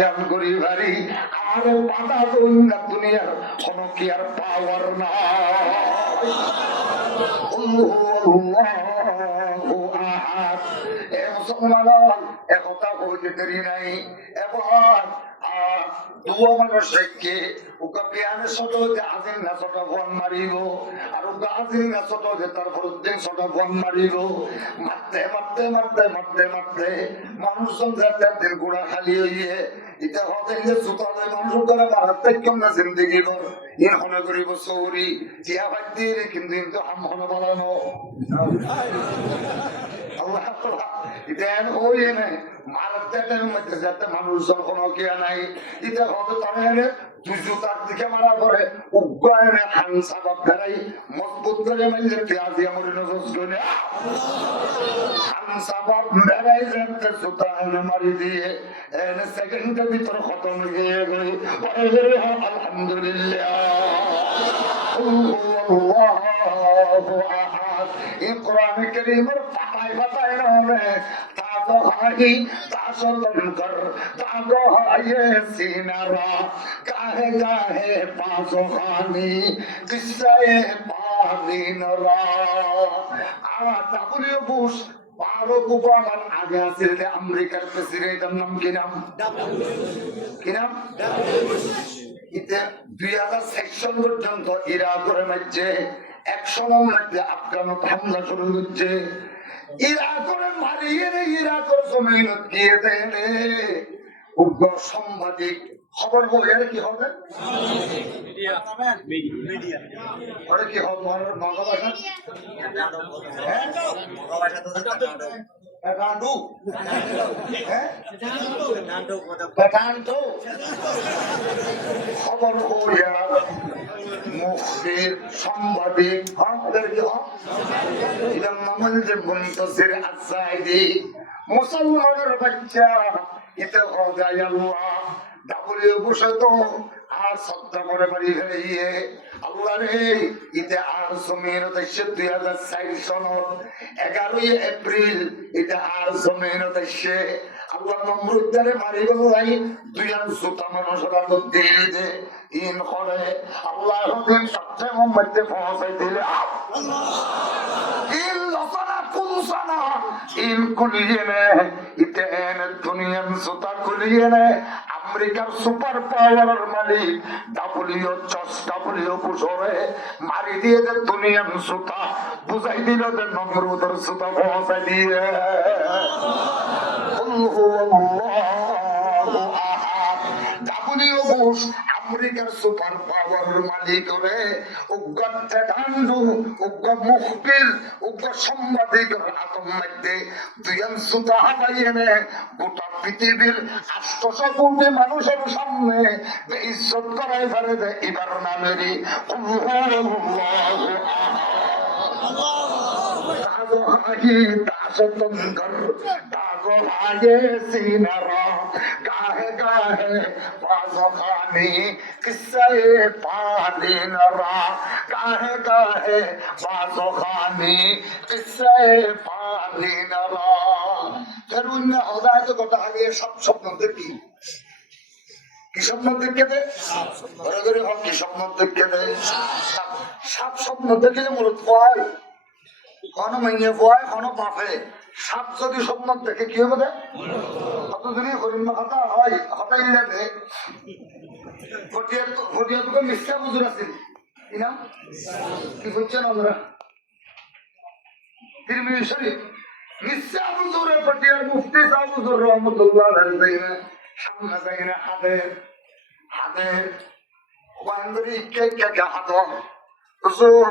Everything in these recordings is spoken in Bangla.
বায়ান করি ভারি আর বাধা তো না দুনিয়ার কোনো কি আর পাওয়ার না একথা বলতে দেরি নাই এবার দুয়া মানুষ রেখে ওকে পিয়ানে ছোট যে আজিন না ছোট ফোন মারিব আর ওকে আজিন না ছোট যে তারপর দিন ছোট ফোন মারিব মারতে মারতে মারতে মারতে মারতে মানুষজন যাতে দিন গুড়া খালি হইয়ে এটা হতে যে জুতা মানুষ করে মারাতে কেমন না জিন্দগি কর ইন হনে করিব সৌরি জিয়া ভাই দিয়ে কিন্তু কিন্তু হাম হনে বানানো আল্লাহ এটা ওই এনে মারাতের মধ্যে যাতে মানুষজন কোনো কিয়া নাই এটা হতে তারা এনে দুই জুতার দিকে মারা করে উগ্র এনে হান সাবাব ধরাই মজবুত করে মাইলে পেঁয়াজি আমার নজর করে হান সাবাব ধরাই যাতে জুতা এনে মারি দিয়ে এনে সেকেন্ডের ভিতরে খতম হয়ে গেল আলহামদুলিল্লাহ আল্লাহু আহাদ এই কোরআন কারীমের পাতায় পাতায় রবে তাজো হাই তাজো তনকর তাজো হাই সিনারা কাহে কাহে পাজো খানি কিসায়ে পানি নরা ডাব্লিউ বুশ বারাক ওবামার আগে আছে আমেরিকার প্রেসিডেন্টের নাম কি নাম কি নাম এটা 2006 সাল পর্যন্ত ইরাকের মধ্যে 100 মধ্যে আফগানত হামলা শুরু হচ্ছে ইরাকের মারিয়ে ইরাকের জমিনত গিয়ে দেয় উগ্র সাংবাদিক খবর বলে কি হবে মিডিয়া কি হবে মগবাসা খবর মুখবির সাংবাদিক মুসলমানের বাচ্চা এটা যায় আল্লাহ ডাবলিউ বুশ তো আর শ্রদ্ধা করে বাড়ি ফেলিয়ে আল্লাহ রে ইতে আর জমির দেশে 2004 সনত 11 এপ্রিল এটা আর জমির দেশে আল্লাহ নমরুদ্দারে মারি বলাই দুই আর জুতা মানুষরা তো দিয়ে দে ইন করে আল্লাহ দিন সবচেয়ে মধ্যে পৌঁছাই দিলে ইন লসনা কুলসানা ইন কুলিয়ে নে ইতে এনে দুনিয়ার জুতা কুলিয়ে নে আমেরিকার সুপার পাওয়ারের মালিক ডাব্লিউ বুশরে মারি দিয়ে যে দুনিয়ার জুতা বুঝাই দিল যে নমরুদের জুতা পৌঁছাই দিয়ে ডাব্লিউ বুশ আমেরিকার সুপার পাওয়ারের মালিক রে উগ্র ঠান্ডু উগ্র মুখবির উগ্র সাংবাদিকের আতঙ্ক মধ্যে দুইজন জুতা হাঁটাইয়ে নে গোটা পৃথিবীর 800 কোটি মানুষের সামনে ইজ্জত করাই পারে যে এবার নামেরই গাহে গাহে বাজখানি কিসায়ে পানি নরা গাহে গাহে বাজখানি কিসায়ে পানি নরা ফেরুন না হদায়ত কথা আগে সব স্বপ্ন দেখি কি স্বপ্ন দেখে দে ঘরে ঘরে হোক কি স্বপ্ন দেখে দে সব স্বপ্ন দেখে মূলত ভয় কোনো মাইয়ে ভয় কোনো বাপে সাপ যদি স্বপ্ন দেখে কি হবে কতদিনই হরিণ কথা হয় হঠাৎ ইলাতে ফটিয়া তোকে মিথ্যা বুঝুর আছে কি নাম কি বুঝছেন আমরা তিরমিজি শরীফ মিথ্যা বুঝুরে ফটিয়ার মুফতি সাহেব হুজুর রহমাতুল্লাহ আলাইহি সামনে যাই না হাতের বান্দরি কে হাত হুজুর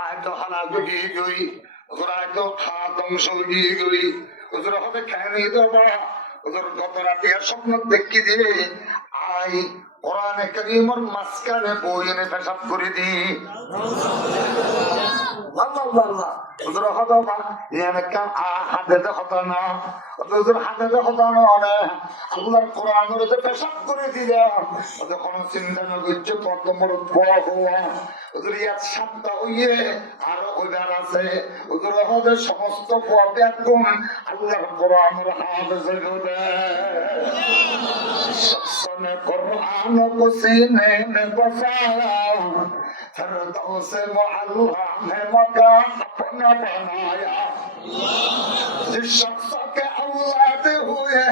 আয় তো হানা গি গই হুজুর আয় তো খাতম সঙ্গী গই হুজুর হবে খায়নি তো বড় হুজুর গত রাতে স্বপ্ন দেখি দিয়ে আই কোরআনে কারীমের মাঝখানে বই এনে পেশাব করে দি আল্লাহ হুজুর হতো বা ইয়ানে কাম হাতে হতো না হুজুর হাতে হতো না আল্লাহর কোরআনের যে পেশাব করে দিলাম ওদের কোনো চিন্তা না করছে কত বড় বড় হওয়া হুজুর ইয়াত সাতটা হইয়ে আরো ওইদার আছে হুজুর হতে সমস্ত পথে গুণ আল্লাহর কোরআনের হাফেজে कुरान को सीने में बसाया फिरदौस मुअल्ला में मकान अपना बनाया जिस शख्स के औलाद हुए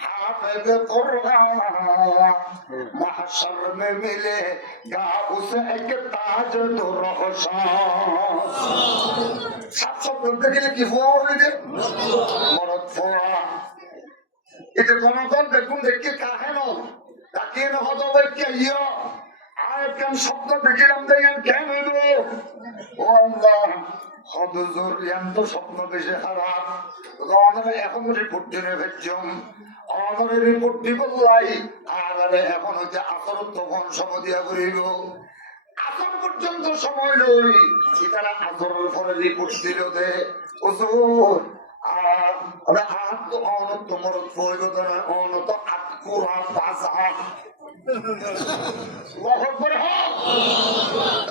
हाफिज कुरान महशर में मिलेगा उसे एक ताज दुर्रोशान সাতশো বলতে গেলে কি ফোয়া হইছে মরদ ফোয়া এটা জনগণ দেখুন দেখি কাহেন তাকিয়ে না হতো কে ইয় আর কেন শব্দ দেখিলাম দেখেন কেন হইল ও আল্লাহ হদজুর এত স্বপ্ন বেশি খারাপ আমাদের এখন রিপোর্ট দিনে ভেজম আমাদের রিপোর্ট দিব লাই আর এখন হচ্ছে আসর তখন সময় দিয়া করিব আসর পর্যন্ত সময় লই তারা আসরের পরে রিপোর্ট দিল দে হুজুর আর আত তো অনত তোমার প্রয়োজন অনত আতকুরা পাসা আল্লাহু আকবার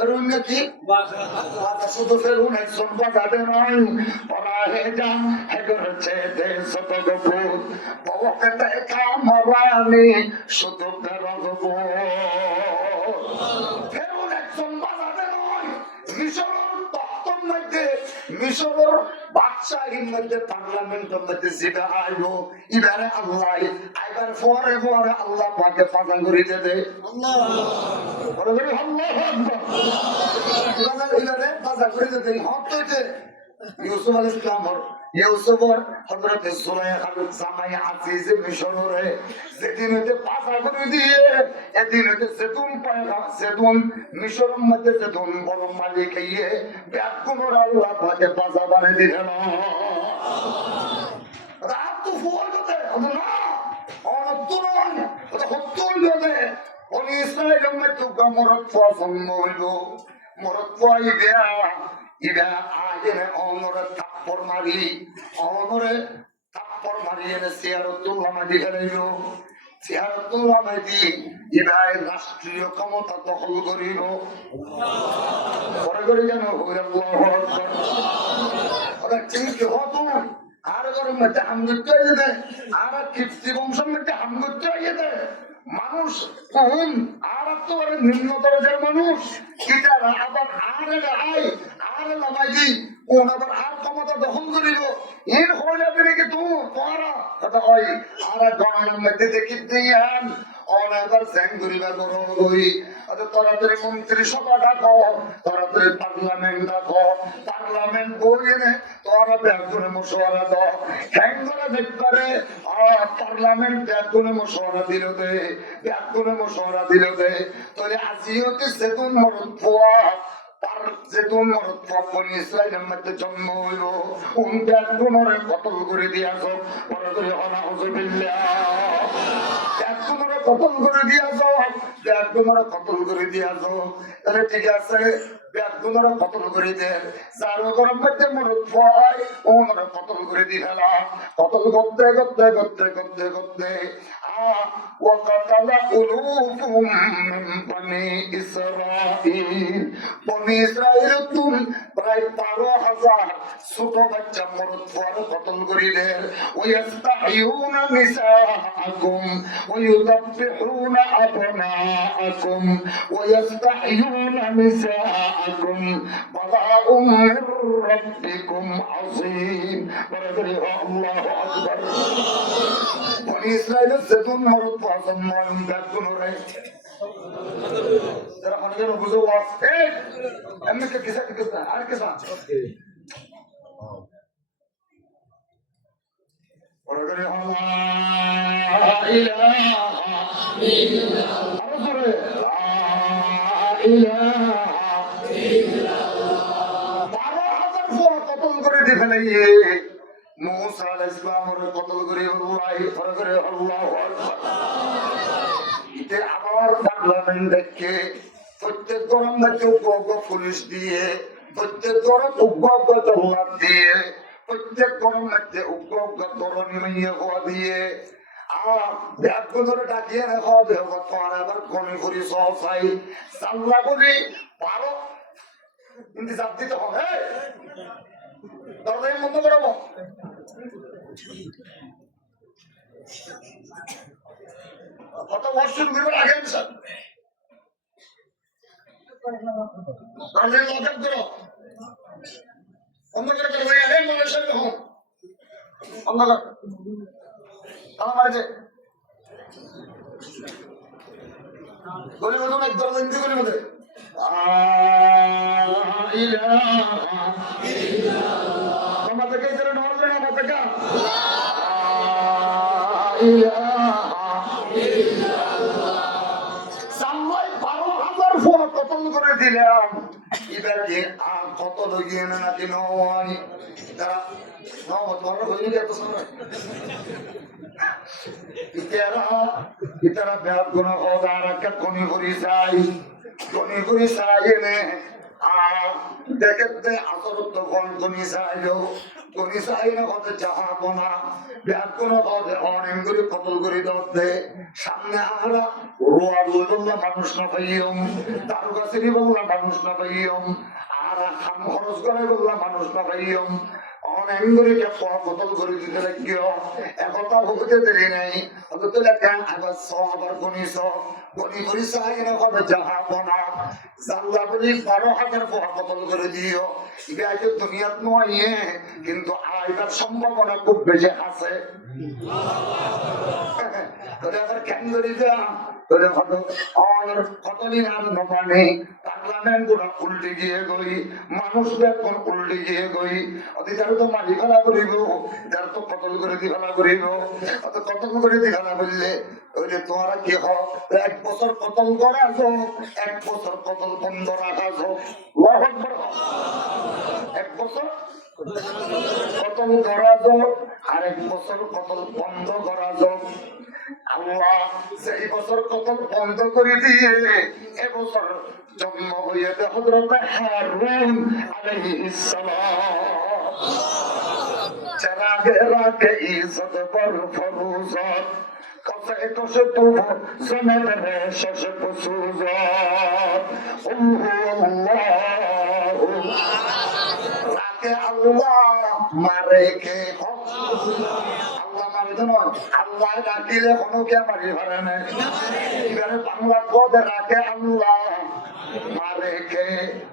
রুম কি বাবা শুধু ফেরুন একজন বাজাবে নয় পরাহে যা হেগরছে দেশ তো গপুত বওকতে কামরানি শুধু ফেরগব ফেরুন একজন বাজাবে নয় মিশরের তত্ত্বর মধ্যে মিশরের বাদশাহীর মধ্যে পার্লামেন্টের মধ্যে জিবে আইবো এবারে আল্লাহ আইবার পরে পরে আল্লাহ পাকে ফাঁকা করে দেবে আল্লাহ বড় করে আল্লাহু আকবার এবারে ফাঁকা করে দেবে হত্যতে ইউসুফ আলাইহিস সালাম ইউসুফর হযরত সুলাইমান জামাই আজিজ মিশরে যেদিন হতে ফাঁকা করে দিয়ে এদিন হতে সেতুন পায়গা সেতুন মিশরের মধ্যে সেতুন বড় মালিক ইয়ে ব্যাকুমর আল্লাহ পাকে ফাঁকা বারে দিলেন রাত তো ফুল হতে না অনতুরন ওটা হত্যুল হতে উনি ইসরায়েলের মধ্যে মরদ পছন্দ হইল মরদ পাইবে ইবা আজের অমরে থাপ্পর মারি অমরে থাপ্পর মারি এনে সিয়ারতুল্লাহ মাদি ফেলাইল সিয়ারতুল্লাহ মাদি ইবা রাষ্ট্রীয় ক্ষমতা দখল করিল পরে করে যেন আল্লাহু আকবার ওরা চিন্তা হতো আর গরম মধ্যে হামগুত্ত হয়ে যেতে আর খিস্তি বংশের মধ্যে হামগুত্ত হয়ে যেতে মানুষ কোন আর তো নিম্ন দরজার মানুষ কিটারা আবার আর আই আর লামাজি কোন আবার আর ক্ষমতা দখল করিব এর হইলে দিলে কি তোরা কথা হয় আর গণনার মধ্যে দেখি দিয়ান অনেকবার স্যাং ধরিবা করো গই তাড়াতাড়ি মন্ত্রী সভা ডাকো তাড়াতাড়ি পার্লামেন্ট ডাকো পার্লামেন্ট বই এনে তোরা ব্যাগুনে মশওয়ারা দাও হ্যাং করে দেখবারে পার্লামেন্ট ব্যাগুনে মশওয়ারা দিল দে ব্যাগুনে মশওয়ারা দিল দে তোরে আজিওতে সেতুন মরদ পোয়া তার যেতুন মরদ পপন ইসরায়েলের মধ্যে জন্ম হইল ব্যাগুনরে কতল করে দিয়াছ পরে করে অনাউযুবিল্লাহ কতল করে দিয়াছ ব্যাগুনরে কতল করে দিয়াছ তাহলে ঠিক আছে ব্যাগুনরে কতল করে দেন যার গরম মধ্যে মরদ পয় ওনারে কতল করে দি ফেলা কতল করতে করতে করতে করতে করতে وقتل ألوف من بني إسرائيل بني إسرائيل তুম প্রায় 12,000 ছোট বাচ্চা মরদ পরে কতল করে দেন ويستحيون نساءكم ويذبحون أبناءكم ويستحيون نساءكم بلاء من ربكم عظيم الله أكبر বনি ইসরায়েলের সেতুন মরদ পছন্দ ময়ন ব্যাগুন রাই যারা অনেকের বুঝো আছে এমনি কে কিসা কিসা আর কিসা ওরে আল্লাহ ইলাহা ইল্লাল্লাহ লা ইলাহা ইল্লাল্লাহ 12,000 ফোন কতল করে দিয়ে ফেলাইয়ে মুসা আলাইহিস সালামের কতল করে আল্লাহু আকবার ইতে আবার পার্লামেন্ট দেখে প্রত্যেক গরম মধ্যে উগ্র পুলিশ দিয়ে প্রত্যেক গরম উগ্র জল্লাদ দিয়ে প্রত্যেক গরম মধ্যে উগ্র ধরনী মাইয়া হওয়া দিয়ে ব্যাগুনরে ডাকিয়ে রাখা দেব তোমার আবার গণি করি সহাই সাল্লা বলি পারো ইন্তজার দিতে হবে দরজায় বন্ধ করাবো কথা শুরু করবে আগে লকআপ করো অন্য করে করবে আগে মানুষের কখন অন্য আমার বাড়িতে গলি মতন একদম হিন্দি গলি মধ্যে আমার থেকে যারা নড়বে না আমার থেকে কতল করে দিলাম এবার যে কত লগিয়ে নাকি নয় তারা তোমার হয়ে যেত সময় ইতারা ব্যাপ গুণ ওদার একটা কনি করি চাই এনে দেখতে আসরত কোন কনি চাইলো কনি চাই না কত চাহাবো না ব্যাপ কোন অনেক করে কতল করে দে সামনে আমরা রোয়া রুই বললাম মানুষ না পাইম তার কাছে বললাম মানুষ না পাইম আর খাম খরচ করে বললাম মানুষ না পাইম অনেক করে কতল করে দিতে লাগিও একথা ভুগতে দেরি নাই অত লেখেন আবার আবার গণি করি চাই না কবে যাহাবো না জাল্লা বলি 12,000 পোয়া কতল করে দিও এটা আজ দুনিয়াত নয় কিন্তু আইবার সম্ভাবনা খুব বেশি আছে তোরে আবার কেন করি যা তোরে কতদিন আর নবানে পার্লামেন্ট গুলো উল্টে গিয়ে গই মানুষ এখন উল্টে গিয়ে গই অতি যারা তো মারি ফেলা করিব যারা তো কতল করে দি ফেলা করিব অত কতল করে দি ফেলা বললে ওই যে তোমারা কি হোক 1 বছর কতল করা হোক 1 বছর কতল বন্ধ রাখা হোক 1 বছর কতল করা হোক আর 1 বছর কতল বন্ধ করা হোক আল্লাহ সেই বছর কতল বন্ধ করে দিয়ে এবছর জন্ম হইয়াছে হযরত হারুন আলাইহিস সালাম চারাগে রাগে ইজ্জত বর ফরুজত কসে কসে তো জনের শেষ পসুজত আল্লাহু রাগে আল্লাহ মারে কে আল্লাহ মারে নয় আল্লাহ রাখিলে কোনো কে মারি পারে না এবারে বাংলা পদ রাখে আল্লাহ মারে কে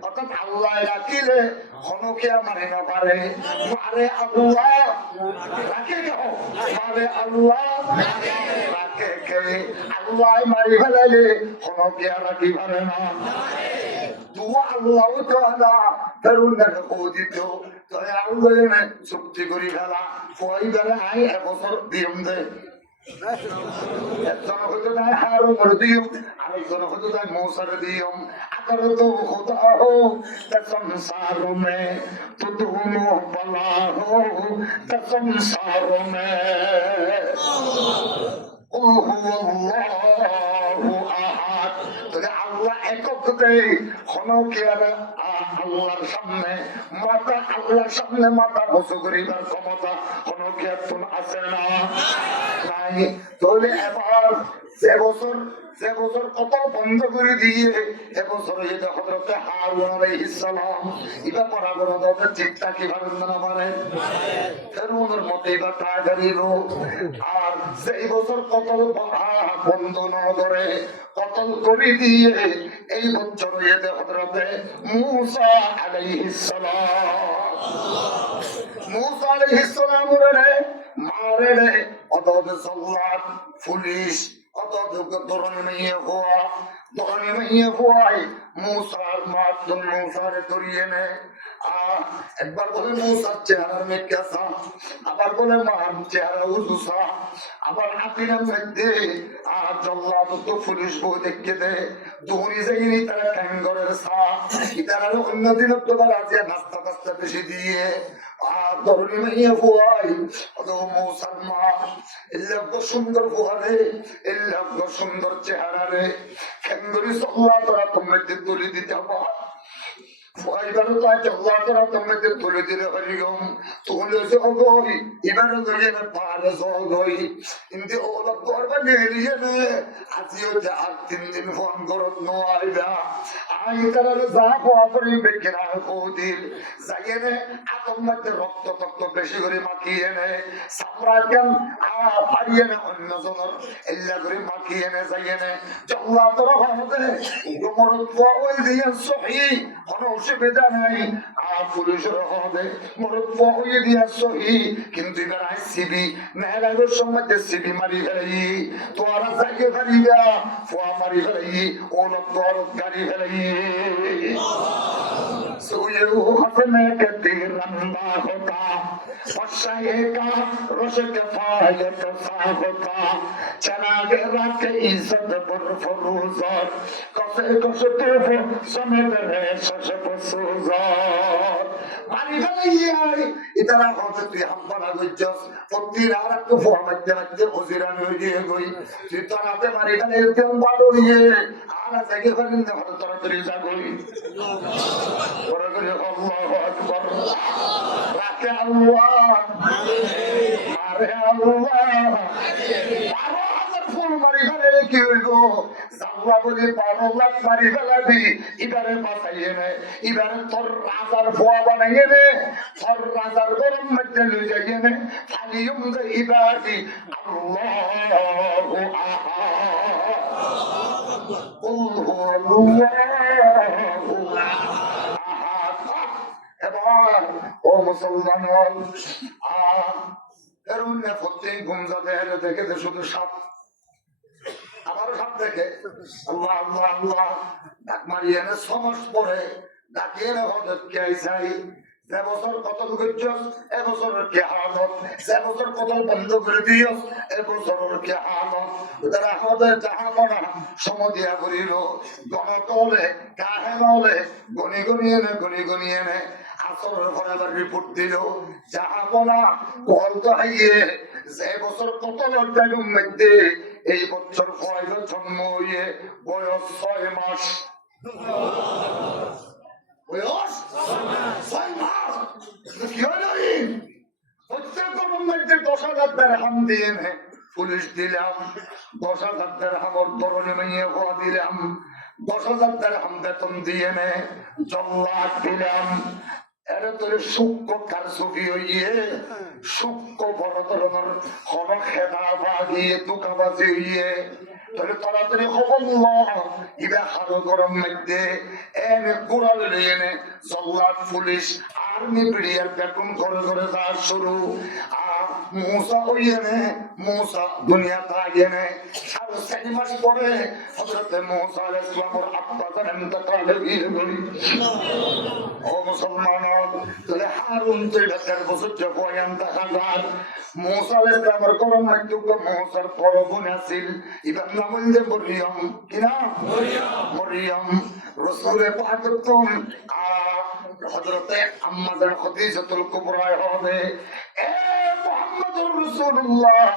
অর্থাৎ আল্লাহ রাখিলে কোনো কে মারে না পারে মারে আল্লাহ রাখে কে মারে আল্লাহ রাখে কে আল্লাহ মারি ফেলাইলে কোনো কে রাখি পারে না দুয়া আল্লাহ তো না ফেরুন্দাকে দিত তোরে আল্লাহ চুক্তি করি ফেলা কইবারে আই 1 বছর দিম দে একজন হয়তো তাই হারো করে দিম আরেকজন হয়তো তাই মৌসারে দিম আকার তো খোদা হো তা সংসার মে তো দুনো বলা হো তা সংসার মে আল্লাহু আহাদ তোরে আল্লাহ একক দেই খনকে আর আল্লাহর সামনে মাথা বসে করিবার ক্ষমতা খনকে তুমি আছে না নাই তোলে এবার যে বছর কত বন্ধ করে দিয়ে এবছর এটা হযরত হারুন আলাইহিস সালাম ইবা পরাবর দতে চিন্তা কিভাবে না পারে ফেরউনের মতে ইবা তাগারিব আর সেই বছর কত বন্ধ না করে কতল করে দিয়ে এই বছর এটা হযরত মূসা আলাইহিস সালাম মারে রে অত সাল্লাত পুলিশ অত দরনে মাইয়ে হওয়াই মূসার মাধ্যম মূসারে ধরিয়ে নে একবার বলে মূসার চেহারার মেয়ে কেসা আবার বলে মার চেহারা উজুসা আবার আপিনার মধ্যে জল্লাদ তো পুলিশ বই দেখে দে দৌড়ি যাইনি তারা ট্যাঙ্গরের সা তারা অন্যদিন তো আছে নাস্তা টাস্তা বেশি দিয়ে ধরনি মাইয়া ফুয়াই অত মৌসার মা এল্লাগ্য সুন্দর ফুয়ারে এল্লাগ্য সুন্দর চেহারা রে ট্যাঙ্গরি সল্লা তোরা তোমাদের দলি দিতে হবা এবারে তো আজ আল্লাহ তাআলা তোমাকে তুলে দিলে হরিগম তুলে জগই এবারে তো যেন পারে জগই কিন্তু ওলা করবা নেলিয়ে নে আজিও যা আর 3 দিন ফোন করত নো আইবা আই তারা যা কোয়াপরি বেকিনা কোদিল যাইনে আতম্মতে রক্ত তক্ত বেশি করে মাখিয়ে নে সামরাকেন পারিয়ে নে অন্য জনের এল্লা করে মাখিয়ে নে যাইনে আল্লাহ তাআলা হবে মরত ওই দিয়ে সহি কোন অসুবিধা নাই পুলিশের হবে মরত ওই দিয়ে সহি কিন্তু এবার আইসিবি মেহরাবের সময় সিবি মারি ফেলাই তোরা জায়গা ফেলিবা ফোয়া মারি ফেলাই ওন তোর গাড়ি ফেলাই सुयो हसने के तीरंदा होता फसाए का रस के फायत सा होता चला गया के इज्जत पर फरोजर कसे कसे तो समेत है सस पसोजर मारी गई इधर होते तू हम पर गुजस पत्ती रात को फॉर्मेट मध्य उजिरा में ये गई चितनाते मारी गई तुम बालो ये आना जगह पर इन हर तरह तरीका गई Allahu Akbar Rake Allah Mare Allah Baro hazar ফুল মারি ফেলে কি হইব জাল্লা বলি 12 লাখ মারি ফেলাবি এবারে বাঁচাইয়ে নে এবারে তোর রাজার ফোয়া বানাইয়ে নে তোর রাজার গরম মধ্যে লই যাইয়ে নে ফালিয়ুম যে ইবাদি আল্লাহু আহাদ কুল হুয়াল্লাহু ও মুসলমান দেখে শুধু সাপ আবারও সাপ দেখে আল্লাহ আল্লাহ আল্লাহ ডাক মারিয়ে এনে সমস পরে ডাকিয়ে চাই যে বছর কত করছস এবছরের কি হালত যে বছর কত বন্ধ করে দিয়স এবছরের কি হালত তারা আমাদের জাহাপনা সমদিয়া করিল গণতলে কাহে নলে গনি এনে আসরের পরে আবার রিপোর্ট দিল জাহাপনা কল তো হাইয়ে যে বছর কত লজ্জার মধ্যে এই বছর ফয়দা জন্ম হইয়ে বয়স 6 মাস বয়স 6 মাস কি হলো প্রত্যেক মধ্যে 10,000 দিরহাম দিয়ে পুলিশ দিলাম 10,000 দিরহাম তরুণী মেয়ে হওয়া দিলাম 10,000 দিরহাম বেতন দিয়ে জল্লাদ দিলাম এর তোর সূক্ষ্ম কারসুফি হইয়ে সূক্ষ্ম বড় ধরনের হন খেদা বাগিয়ে দুকাবাজি হইয়ে তোরে তাড়াতাড়ি খবর ইবা হারো গরম মধ্যে এনে গোড়াল এনে জল্লাদ পুলিশ আর্মি বিড়িয়ার বেতন করে করে যাওয়া শুরু মুসা হইয়ে মুসা দুনিয়া তাগিয়ে 4.5 মাস পরে হযরত মুসা আলাইহিস সালামের আব্বা জান ইন্তেকাল হয়ে গেল ও মুসলমান তোরে হারুন তুই 10 বছর বয়ান দেখা যায় মুসা আলাইহিস সালামের গরম মধ্যে মুসার বড় বোন আছিল ইবার নাম হইল মরিয়ম কি না মরিয়ম রাসূল পাক তো হযরতে আম্মা জান খাদিজাতুল কুবরা হবে এ মুহাম্মদুর রাসূলুল্লাহ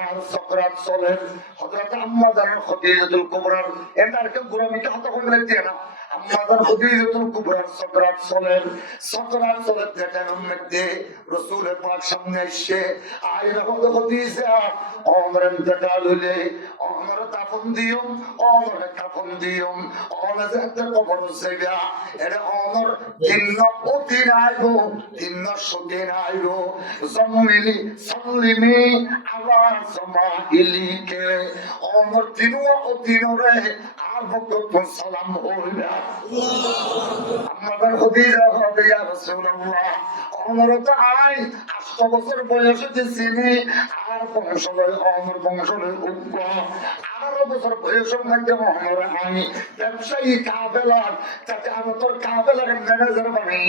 আর সাকরাত চলে হযরত আম্মা জান খাদিজাতুল কুবরার এটার কে গুরামি কা তো বলে দিয়ে না আম্মা জান খাদিজাতুল কুবরার সাকরাত চলে দেখানোর মধ্যে রাসূল পাক সামনে এসে আয়না খাদিজা ওমরের দেখাললে ওমর কাফন দিও ওমর কাফন দিও ওমর যাতে কবর যাইবা এর ওমর দিন অতি নাইগো দিন সতে নাইগো জমিলি সাল্লিমি আল্লাহ সমাইলিকে ওমর দিন অতি নরে আর বকত সালাম হইলা আমাদের খাদিজা হবে ইয়া রাসূলুল্লাহ ওমর তো আই 8 বছর বয়সে চিনি আর বংশলয় ওমর বংশলয় উগ্র 18 বছর বয়সের মধ্যে ওমর আমি ব্যবসায়ী কাফেলার তাতে আমি তোর কাফেলার ম্যানেজার বানাই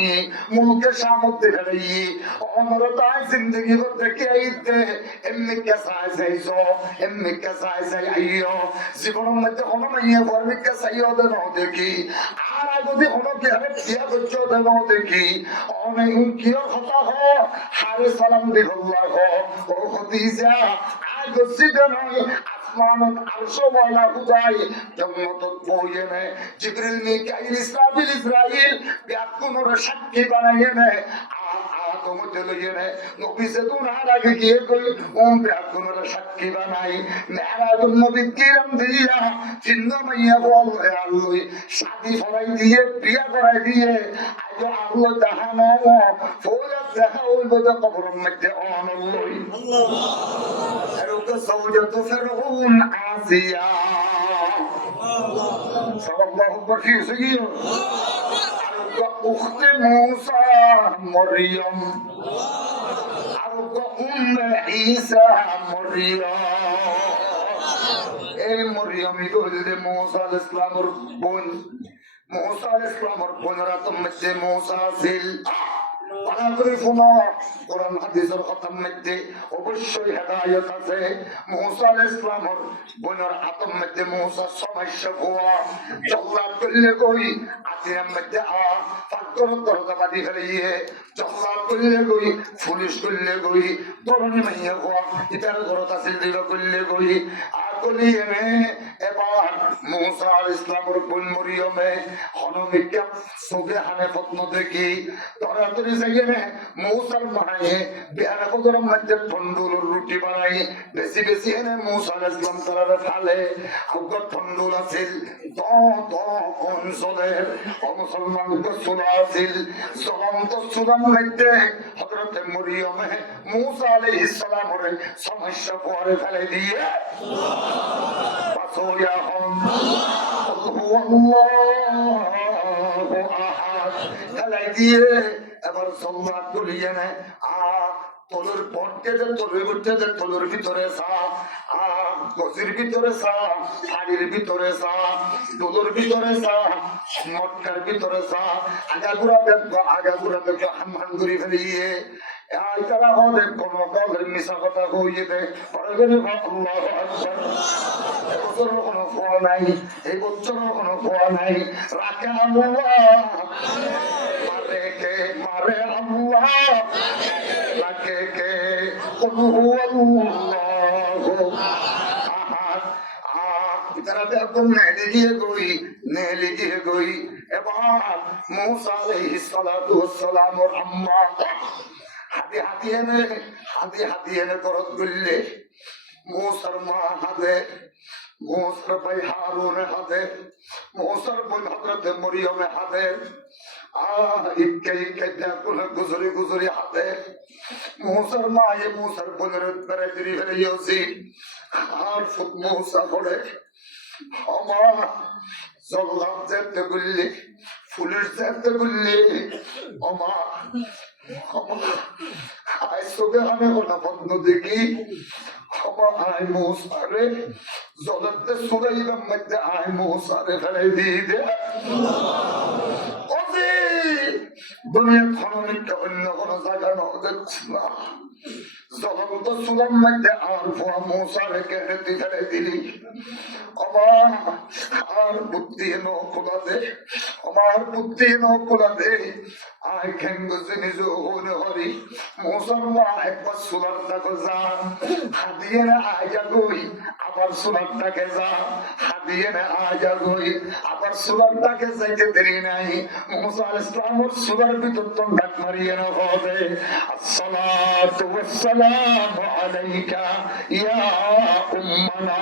মুলকে সামর্থ্য ফেলাই ওমর তো আই জিন্দগি করতে কি আইতে এমনি কেসাই যাইছো এমনি কেসাই যাই আইও জীবনের মধ্যে কোনো মাইয়া পড়বি কেসাইও দেন দেখি আর যদি কোনো কি আমি বিয়া করছো দেন দেখি অনেক কি কথা হ হারে সালাম দিল্লাহ ও খাদিজা আজ সিদ্ধ নয় আসমানত আরশ ওয়ালা খুদাই জান্নাতত বইয়ে নে জিবরিল মিকাইল ইসরাফিল ব্যাকুনর সাক্ষী বানাইয়ে নে তোমাদের লইয়ে নে নবী সেতুন আর আগে গিয়ে কই ব্যাকুনর সাক্ষী বানাই মেরাজুন নবী কিরাম দিয়া চিন্ন মাইয়া বল আল্লাহ শাদি ফরাই দিয়ে বিয়া করাই দিয়ে আজ আল্লাহ দেখানো ফৌজত দেখা হইব যে কবরের মধ্যে আল্লাহ আর ওকে সওজত ফিরআউন আসিয়া সাল্লাল্লাহু আলাইহি ওয়াসাল্লাম আর ওকে উখতে মূসা মরিয়ম আর ওকে ঈসা মরিয়ম এই মরিয়মই হইলে মূসা আলাইহিস সালামের বোন মূসা আলাইহিস সালামের বোনেরা তো মধ্যে মূসা ছিল কোরআন হাদিসের কথার মধ্যে অবশ্যই হেদায়েত আছে মূসা আলাইহিস সালামের বোনের হাতের মধ্যে মূসা সমস্যা হওয়া জল্লাদ করলে কই আতিরের মধ্যে ফাকর দরজা বাঁধি ফেলিয়ে জল্লাদ করলে কই পুলিশ করলে কই তরুণী মাইয়া হওয়া ইটার ঘরত আছিল দিবা করলে কই আগলি এনে এবার মূসা আলাইহিস সালামের বোন মরিয়মে হনমিকা চোখে হানে পত্ন দেখি তরাতরি যাইয়ে মূসার মায়ে বিয়ার বদরম মধ্যে ঠন্ডুলর রুটি বানাই বেশি বেশি এনে মূসা আলাইহিস সালাম তারা খালে আগত ঠন্ডুল আছিল অঞ্চলের মুসলমান গোসল আছিল জ্বলন্ত চূড়ার মধ্যে হযরত মরিয়মে মূসা আলাইহিস সালামের সমস্যা পরে ফেলে দিয়ে পাছয়া হন আল্লাহু আহাদ ফেলে দিয়ে এবার জল্লাদ করিয়ে নেয় তলুর পটকে যে তলুর উঠতে যে তলুর ভিতরে গজির ভিতরে শাড়ির ভিতরে দোলুর ভিতরে মটকার ভিতরে আগাগুড়া দেখো হান ঘুরি ফেলিয়ে তারা হলে কোন দলের মিশা কথা হইয়ে দেয় এবছরের কোনো ফল নাই এই বছরের কোনো ফল নাই রাখে মারে আল্লাহ রাখে কে তারা একদম নেলে গিয়ে গই এবার মূসা আলাইহিস সালাতু ওয়াস সালামের আম্মা হাতি এনে দরদ করলে মূসার মা হাতে মূসার ভাই হারুনের হাতে মূসার বোন হযরত মরিয়মের হাতে গুজরি গুজরি হাতে মূসার মা মূসার বোনের পেরে দিরি ফেলে ইউসি আর ফুট মূসা করে আমার জল্লাদ যেতে গুললি ফুলের যেতে গুললি আমার আয় চোখে আমি কোনো বন্ধ দেখি আয় মৌসারে জলতে সুরাইবের মধ্যে আয় মৌসারে ফেলে দিয়ে দে দুনিয়ার ধরনের অন্য কোনো জায়গা দেখছি না জ্বলন্ত চুলার মধ্যে আর ভুয়া মৌসারে কেড়ে ফেলে দিলি আর বুদ্ধি এনো খোলা দে আমার বুদ্ধি এনো খোলা দে আয় খেঙ্গুজে নিজে হনে হরি মৌসার মা একবার চুলারটাকে যা হাতিয়ে না আয়জা গই আবার চুলারটাকে যা হাতিয়ে না আয়জা গই আবার চুলারটাকে যাইতে দেরি নাই মূসা আলাইহিস সালামের চুলার ভিতর তো ডাক মারিয়ে না হবে আসসালাতু ওয়াসসালামু আলাইকা ইয়া উম্মানা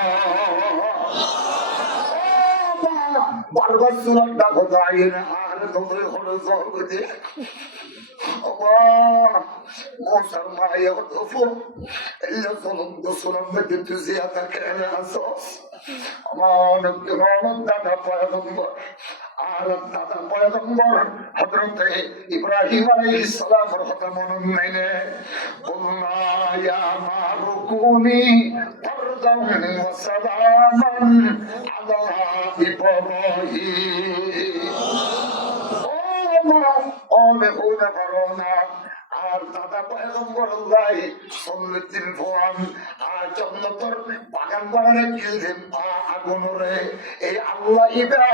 বারবার চুলার ডাক দাঁড়িয়ে না আর তোমরা হলো জগতে মৌসার মায়ে হতো এলে জ্বলন্ত চুলার মধ্যে তুই জিয়াদা খেলে আসস আমার দাদা পয়গম্বর আর দাদা পয়গম্বর হযরত ইব্রাহিম আলাইহিস সালামের কথা মনে নাই নে বলনা ইয়া মারুকুনি ফারদান ওয়া সালামান আলা ইব্রাহিম আর দাদা পয়গম্বর আল্লাহ সল্লিতিন ফোয়ান আর জান্নাতের বাগান বাগানে গিয়ে আগুন রে এই আল্লাহ ইবা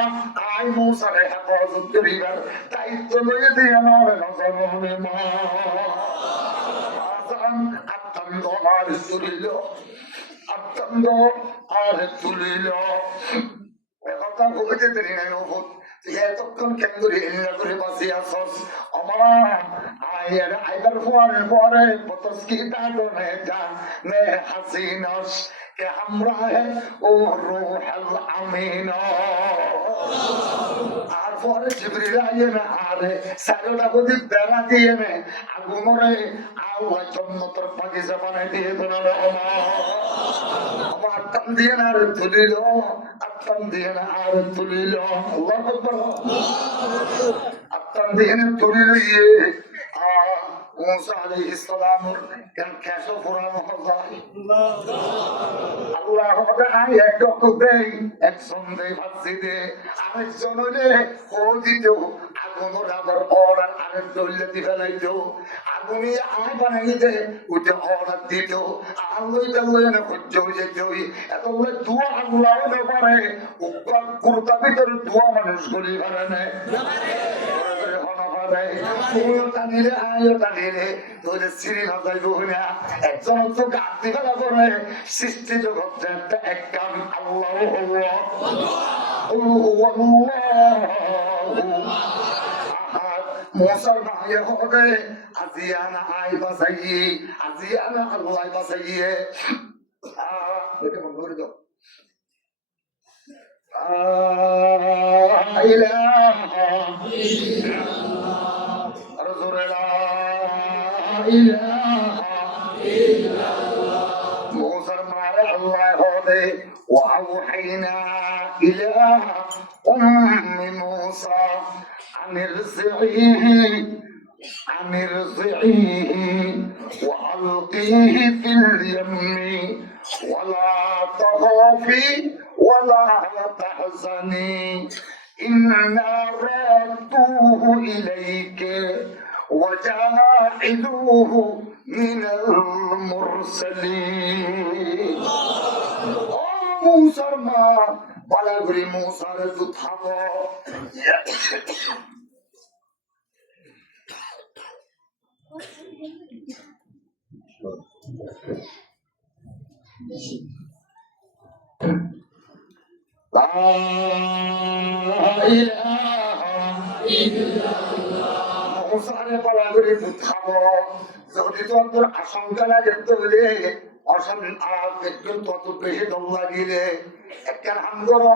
আই মূসারে হেফাজত করিবার দায়িত্ব লইয়ে দিয়ে আমার নজরে মা আজান আত্তান দলার সুরিল আত্মন্দ আর তুলিল কথা বলতে দেরি নাই নবুত এতক্ষণ কেন্দ্রে এলিনা করে বাসি আসস আমার আয়ের আইবার পরে বতস্কিতা দনে জান নে হাসিনস কে আমরা হে ও রূহুল আমিন আর পরে জিবরিল আইনা আরে সাইডটা বদি বেড়া দিয়ে নে আগুনরে আল্লাহ জান্নাতের বাগিচা বানাই দিয়ে দোনা আমার আত্ম দিয়ে না আর তুলিল আত্ম দিয়ে না আর তুলিল আল্লাহু আকবার আত্ম দিয়ে না তুলিল মুসা আলাইহিস সালামের কেন কেসো পুরানো হয় আল্লাহ তাআলা একটু দেই একজন দেই ভাবছি দে আরেকজন হইলে ও দিত আগুন আবার অর্ডার আরেক দইলে দি ফেলাইতো আগুনি আয় বানাই দে ওটা অর্ডার দিত আল্লাহ তাআলা না খুঁজে যেত এত বলে দুয়া আল্লাহ না পারে উপর কুরতা ভিতর দুয়া মানুষ গলি পারে না টানিলে আয়ো টানিলে তোদের সিঁড়ি নজাই বহুনা একজন তো গাঁতি ফেলা করে সৃষ্টি জগৎ একটা একটা আল্লাহ মোসার ভাইয়ে হবে আজিয়ানা আই বাসাইয়ে আজিয়ানা আল্লাহ বাসাইয়ে এটা বন্ধ করে দাও وأوحينا إلى أم موسى أن ارضعيه وألقيه في اليم ولا تخافي ولا تحزني إنا ردوه إليك وجاعلوه من المرسلين موسى ما بلغري موسى رتحبا لا إله إلا الله موسى بلغري رتحبا যদি তোর আশঙ্কা লাগে তাহলে তত বেশি দম লাগিলে একটা হাম করো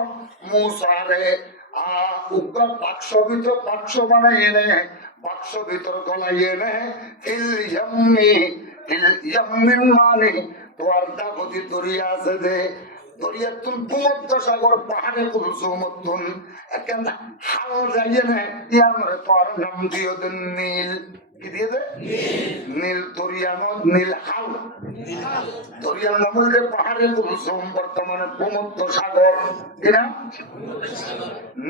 মৌসারে বাক্স ভিতর বাক্স বানাই এনে বাক্স ভিতর গলাই এনে মানে তোমার দাগতি দরিয়া আছে যে দরিয়া তুন ভূমধ্য সাগর পাহাড়ে কুলসুমতুন একটা হাল যাইয়ে নে ইয়ামরে তোর নাম দিও নীল কি দিয়ে দে নীল দরিয়া নীল হাল দরিয়ার নাম হচ্ছে পাহাড়ে কুলসুম বর্তমানে ভূমধ্য সাগর কিনা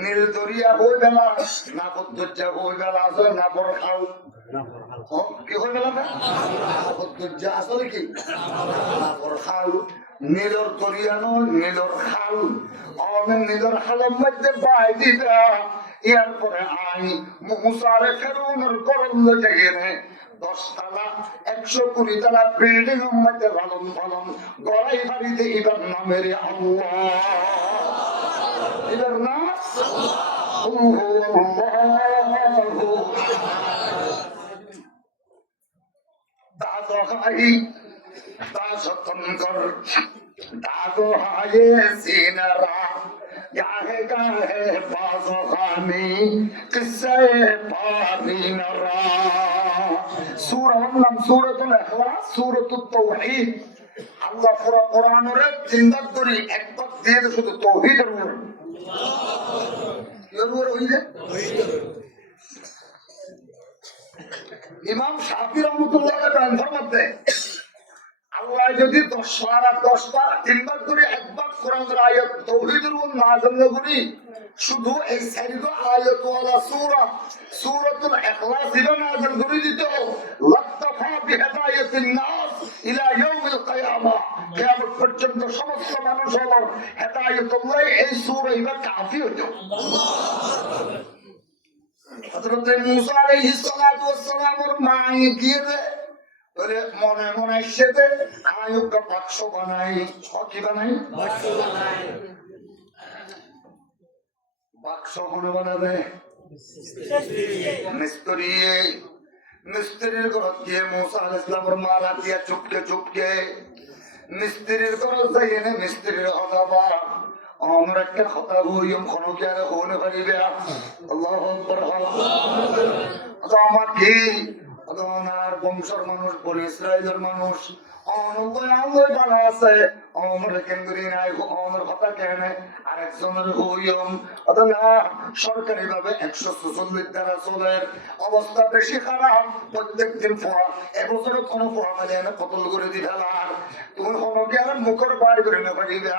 নীল দরিয়া হয়ে বেলা না পদ্মজা হয়ে বেলা আসলে না বড় খাল কি হয়ে বেলা না পদ্মজা আসলে কি না বড় খাল নীলর দরিয়া নয় নীলর খাল আমাদের নীলর খালের মধ্যে বাই দিতা ইয়ার পরে আই মুসারে ফেরুনের করলে জায়গায় 10 তলা 120 তলা বিল্ডিং এর মধ্যে লালন পালন গড়াই বাড়িতে এবার নামের আল্লাহ এবার না দাদো হায়ে সিনারা গাহে গাহে বাজখানি কিসে পানি নরা সূরার নাম সূরাতুল ইখলাস সূরাতুত তাওহীদ আল্লাহ পুরো কোরআনের চিন্তা করি একবার দিয়ে শুধু তাওহীদের উপর এর উপর হইছে ইমাম শাফি রাহমাতুল্লাহ গ্রন্থের মধ্যে আল্লাহ যদি 10টা 3বার করে একবার কোরআনের আয়াত তাওহীদের উপর নাযিল করি শুধু এই সাইয়্যিদ আয়াতওয়ালা সূরা সূরাতুল ইখলাস ইবা নাযিল করে দিত লাত্তাফা বিহিদায়াতিন নাস ইলা ইয়াউমিল কিয়ামা কিয়ামত পর্যন্ত সমস্ত মানুষ হলো হেদায়েতুল্লাহ এই সূরা ইবা কাফি হতো হযরত মুসা আলাইহিস সালাতু ওয়াস সালামের মা গিয়ে তাহলে মনে মনে সেতে আয়ুক বাক্স বানাই, কি বানাই? বাক্স মনে বানাবে মিস্ত্রি। মিস্ত্রির ঘর গিয়ে মুসা আলাইহিস সালামের মা রাতিয়া চুপকে চুপকে মিস্ত্রির ঘর যাই এনে মিস্ত্রির হলাবা আমরা একটা কথা বইম কোনো কি আর হলে পারিবে? আল্লাহু আকবার। আমার কি ওনার বংশের মানুষ, বনি ইসরায়েলের মানুষ, ভালো আছে আমার কেন্দ্রী নাই আমার কথা কেন আরেকজনের হইম না? সরকারি ভাবে 144 দ্বারা চলে, অবস্থা বেশি খারাপ। প্রত্যেক দিন ফোয়া, এবছরও কোনো ফোয়া মানে এনে কতল করে দি ফেলার, তুমি কোনো কি আর মুখের বাইর করে না পারিবা।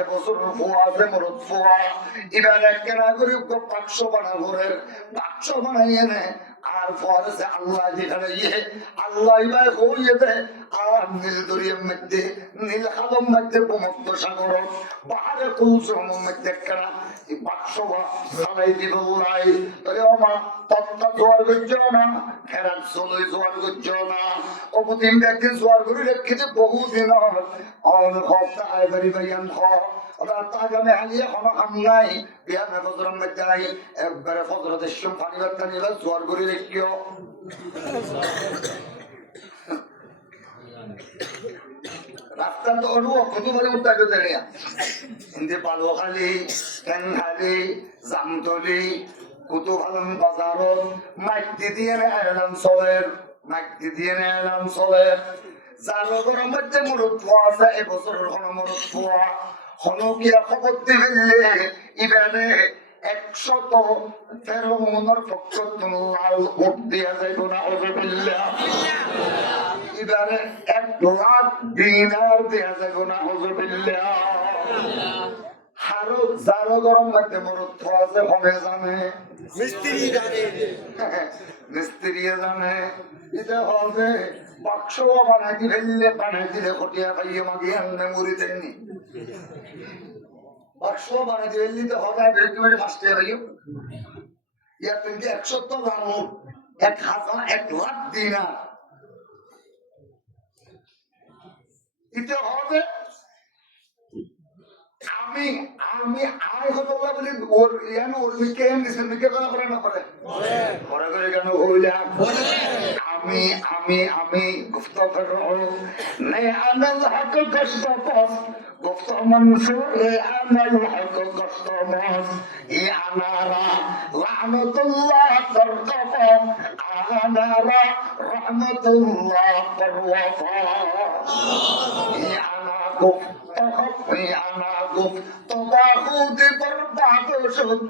এবছর ফোয়া আছে মরদ ফোয়া, এবার কেনা করি বাক্স বানাবরের বাক্স বানাই এনে আর ফরেছে আল্লাহ যেখানে ইয়ে আল্লাহ ভাই হইয়ে দেয়। আর নীল দরিয়ার মধ্যে নীল হাদম মধ্যে ভূমধ্য সাগর পাহাড়ে কৌশলের মধ্যে কেনা বাক্স চালাই দিব নাই। তবে আমা তত্তা জোয়ার করছ না, ফেরার চলে জোয়ার করছ না। অপদিন একদিন জোয়ার করে রেখেছে বহুদিন আয় বাড়ি বাইয়ান তাগামে হালিয়ে কোনো কাম নাই। বিয়ামে ফজরের মধ্যে নাই একবারে ফজরতের সময় পানি বার্তা নিবে জোয়ার করে রেখিও। রাস্তা তো অরু কত বলে উত্তাকে দেয়া হিন্দি পালোখালি কেনখালি জামতলি কুতুভালন বাজারত মাইতি দিয়ে এলাম চলের, মাইতি দিয়ে এলাম চলের। জালগর মধ্যে মরদ পোয়া আছে, এবছরের কোনো মরদ পোয়া হনকিয়া খবর দিলে ইবারে 113 মনের পক্ষ লাল ভোট দিয়া যাইব না হজবিল্লাহ। এবারে 1 লাখ দিনার দেয়া যাইব না হজবিল্লাহ। হারো জালো গরম মধ্যে মরদ পোয়া আছে হবে জানে মিস্ত্রি জানে, মিস্ত্রি জানে। এটা হবে বাক্স বানাইতে ফেললে বানাই দিলে খটিয়া পাইয়ে মাগি আনলে মরি দেননি। বাক্স বানাইতে ফেললি তো হবে বেশি ফার্স্টে পাইও ইয়ার তুমি 100 জানো 1 লাখ দিনা এটা হবে। আমি আমি আয় হতো বলি ওর ইয়ান ওর মিকে নিছেন মিকে করা করে না করে করে করে কেন হইলা আমি আমি আমি গুফতাফর নে আনাল হক কষ্ট পাস গুফত মনসুর নে আনাল হক কষ্ট মাস ই আনারা লানতুল্লাহ তারকাফা আনারা রাহমাতুল্লাহ তারওয়াফা ই আনা গুফ আনা গুফ তবাহুদি বরবাদ শুদ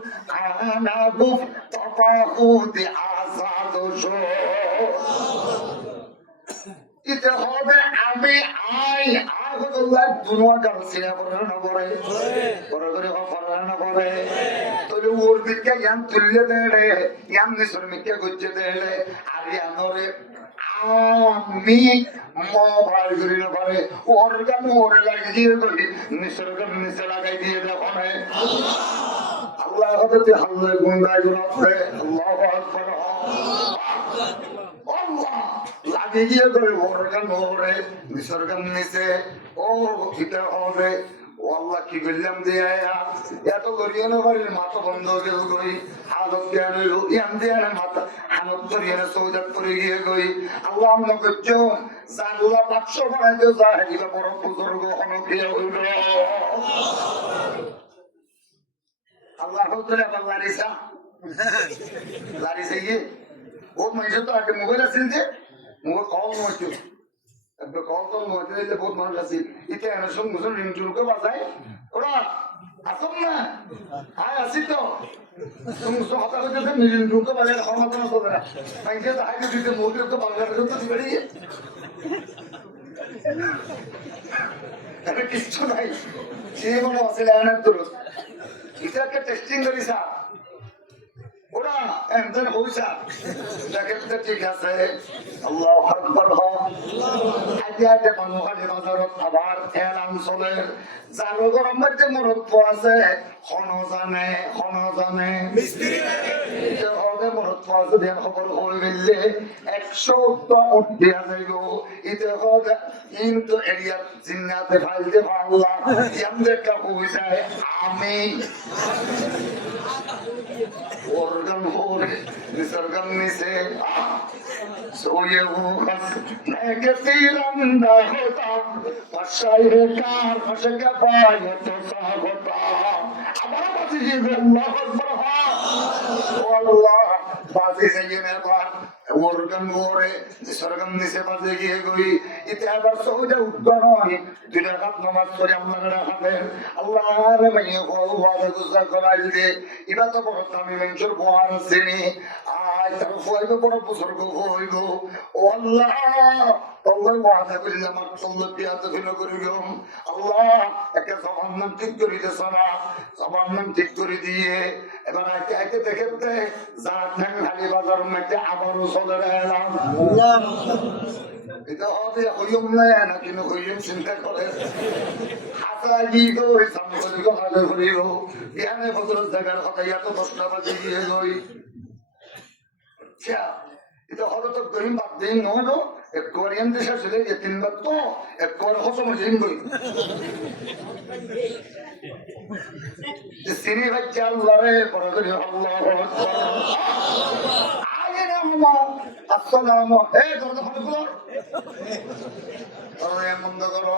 আনা গুফ তবাহুদি আজাদ শুদ। এটা হবে আমি আই আল্লাহ দুনিয়া কাল সিনা করে না করে করে করে করে না করে তোলে ওর দিকে ইয়ান তুললে দেড়ে ইয়ান নিসর মিকে গজ্জে দেড়ে আর ইয়ানরে আমি মোবাইল করি না পারে ওর গান ওরে লাগিয়ে করি নিসর্গম নিচে লাগাই দিয়ে দেখো না আল্লাহ হতে হাল্লা গুন্ডাই গুনাতে আল্লাহু আকবার আল্লাহ লাগিয়ে গিয়ে করে ওর গান ওরে নিসর্গম নিচে ও এটা হবে আল্লাহ কি বললাম দিয়া এত লরিয়ানো বাড়ির মাথা বন্ধ গেল গই হালত জ্ঞান হইল ইয়ান দিয়া মাথা হালত ধরিয়ানো সৌজাত করে গিয়ে গই আল্লাহ আমরা করছো জানুলা বাক্স বানাইতে যায় এবার বড় বুজুর্গ অনক্রিয়া হইল আল্লাহ হতলে আবার লারিসা লারিসা গিয়ে ও মানুষ তো আগে মোবাইল আছে যে মোবাইল কল নয়তো একবার কল তো নয়তো দিলে বহুত মানুষ আছে এটা এনে সব মুসল রিংটুনকে বাজায় ওরা আসুন না হ্যাঁ আসি তো তুমি হতা করতেছে রিংটুনকে বাজায় হরমাত না চলে না ব্যাংকে তো আগে দিতে মোদির তো বাংলাদেশ তো দিবেই কিচ্ছু নাই সে মনে আছে লেখানোর দরুন এটা একটা টেস্টিং করিস ওরা একজন হইসা দেখেন তো ঠিক আছে আল্লাহু আকবার হাজিয়াতে মানুষের বাজারত আবার এলান চলে যার গরম মধ্যে মুরব্ব আছে জানে মিস্ত্রি হবে মুরব্ব আছে দেন খবর হয়ে গেলে 100 টা উঠ দিয়া যাইব ইতে হবে কিন্তু এরিয়া জিন্নাতে ফাইলতে আল্লাহ ইয়ামদের কা হই যায় আমি organ hore nisargam nise soye wo khas main kasiran da hota pashaye kar fashka paye to sa hota amara bazi ji Allah akbar ha wallah bazi sayyid ne par organ hore nisargam nise bazi gi goi ite abar soja udganon dile kat namaz pori Allah ra khabe Allah re mai ko wa guza korai de iba to bahut ami menjur bohar sini ay taru foibe boro buzurg hoib o Allah Allah wa'ada billah maksullu biyat fil gurugum Allah ek zaman nam ঠিক করে দিছ না zaman nam ঠিক করে দিয়ে এবার আইতে আইতে দেখতে জাত নাম খালি বাজার মধ্যে আবারো চলে এলাম আল্লাহ এটা হবে হইম না নাকি হইম চিন্তা করে হাসাজি গো সামনে গো হালে করিব ইয়ানে বদল জায়গার কথা এত দশটা বাজে গিয়ে গই আচ্ছা এটা হলো তো গহিম বাদ দিন নলো এক কোরিয়ান দেশে ছেলে এই তিনবার তো এক কোর হসম জিম গই সিনি বাচ্চা আল্লাহ রে পড়া করি আল্লাহু আকবার আসসালামু এই দরজা খুলো দরজা বন্ধ করো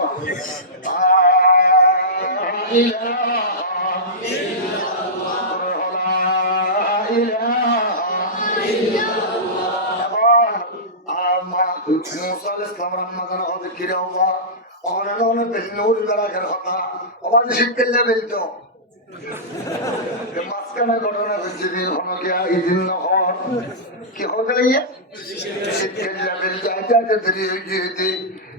মুসা আলাইহিস সালাম রান্না হবে কি রে বাবা অনেক বেলনুর বেলাকের কথা আবার শিখতে বেলতো মাঝখানে ঘটনা হচ্ছে দিন হলো কি এই দিন নহর কি হতে লাগে শিখতে বেল যাইতে দেরি হয়ে গিয়েছে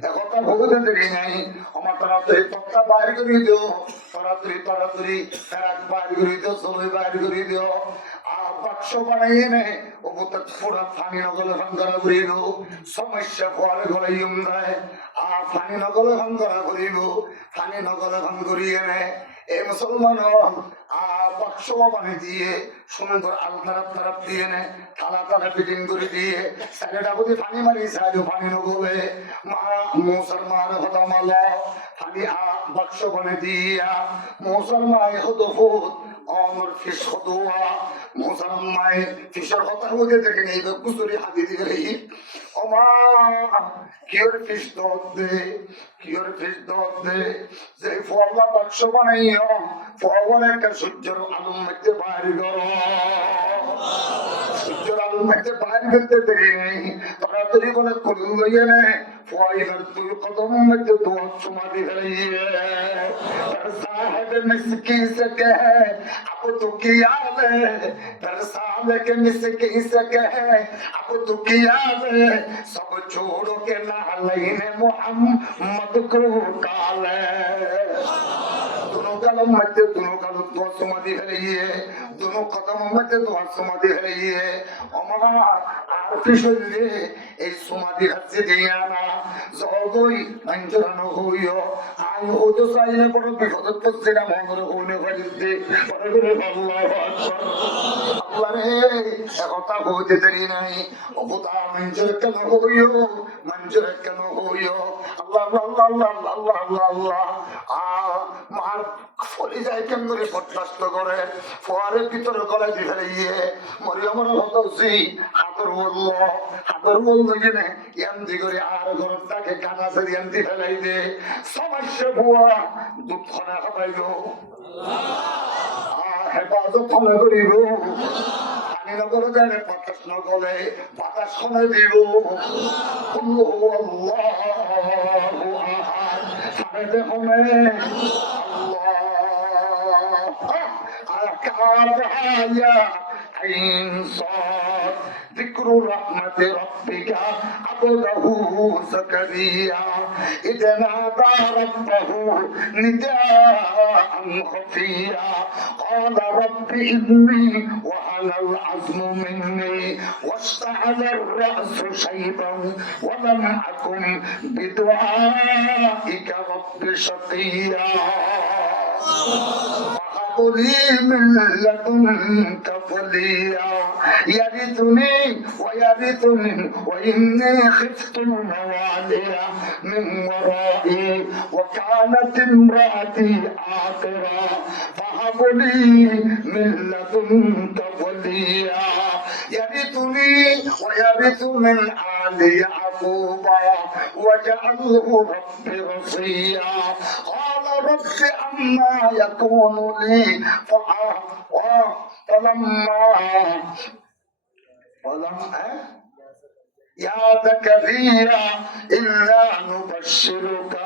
একটা ভোগতে দেরি নাই আমার তাড়াতাড়ি তত্তা বাইর করে দিও তাড়াতাড়ি ফেরাক বাইর করে দিও সবই বাইর করে দিও বাক্স বানাইয়ে নে ও পুরা পানি নগলে ভান করা করিব সমস্যা পরে গলে ইম দেয় পানি নগলে ভান করা করিব পানি নগলে ভান করিয়ে নে এই মুসলমান বাক্স বানিয়ে দিয়ে সুন্দর আলতারাপ দিয়ে নে থালা ফিটিং করে দিয়ে স্যারেটা বুঝি পানি মারি সাইডে পানি নগলে মা মুসলমান হতা মালা পানি বাক্স বানিয়ে দিয়া মুসলমান হতো ফুট আমার ফিস হদোয়া মুসলমান ফিসের কথা বলতে দেখে নেই কুসুরি হাতি দিকে রেই ওমা কিওর ফিস দত দে যে ফওয়া বাক্স বানাইও ফওয়া একটা সূর্যের আলোর মধ্যে বাইর করো সূর্যের আলোর মধ্যে বাইর করতে দেখে নেই তাড়াতাড়ি বলে কুলু লইয়ে নে ফওয়াইবার তুই কদম মধ্যে দোয়া চুমা দিয়ে साहब मिसकी से कहे अब तो किया ले तर साहब के मिसकी से कहे अब तो किया ले सब छोड़ो के नालैन मोहम्मद को काले दोनों कदम मध्य दोनों कदम दो समाधि है ये दोनों कदम मध्य दो समाधि है ये अमरा आर्टिफिशियली এই সমাধি হচ্ছে দিয়া না জগই মঞ্জরানো হইও আই হতো চাইলে বড় বিপদত পড়ছে না মঙ্গল হইনে পারিতে পরে আল্লাহু আকবার আল্লাহ রে কথা হইতে দেরি নাই ও খোদা মঞ্জুর কেন হইও আল্লাহ আল্লাহ আল্লাহ আল্লাহ আল্লাহ আল্লাহ মার ফলি যায় কেমন পট্টাস্ত করে ফোয়ারের ভিতরে গলায় দিয়ে ফেলে মরিয়মর হতছি হাতর বললো জেনে এমদি করে আর ঘরটাকে কানা সেরি এমদি ফেলাই দে সমস্যা ভুয়া দুধ খানা খাবাইব হেফাজত খানা করিব পানি নগরে যায় বাতাস নগলে বাতাস খানা দিব عين صاد ذكر رحمة ربك عبده زكريا إذ نادى ربه نداء خفيا قال رب إني وهن العظم مني واشتعل الرأس شيبا ولم أكن بدعائك رب شقيا وهب لي من لدنك وليا يرثني ويرثني وإني خفت الموالي من ورائي وكانت امرأتي عاقرا فهب لي من لدنك وليا يرثني ويرث من آل يعقوب واجعله رب رضيا قال رب عما يكون لي فلما يا زكريا إنا نبشرك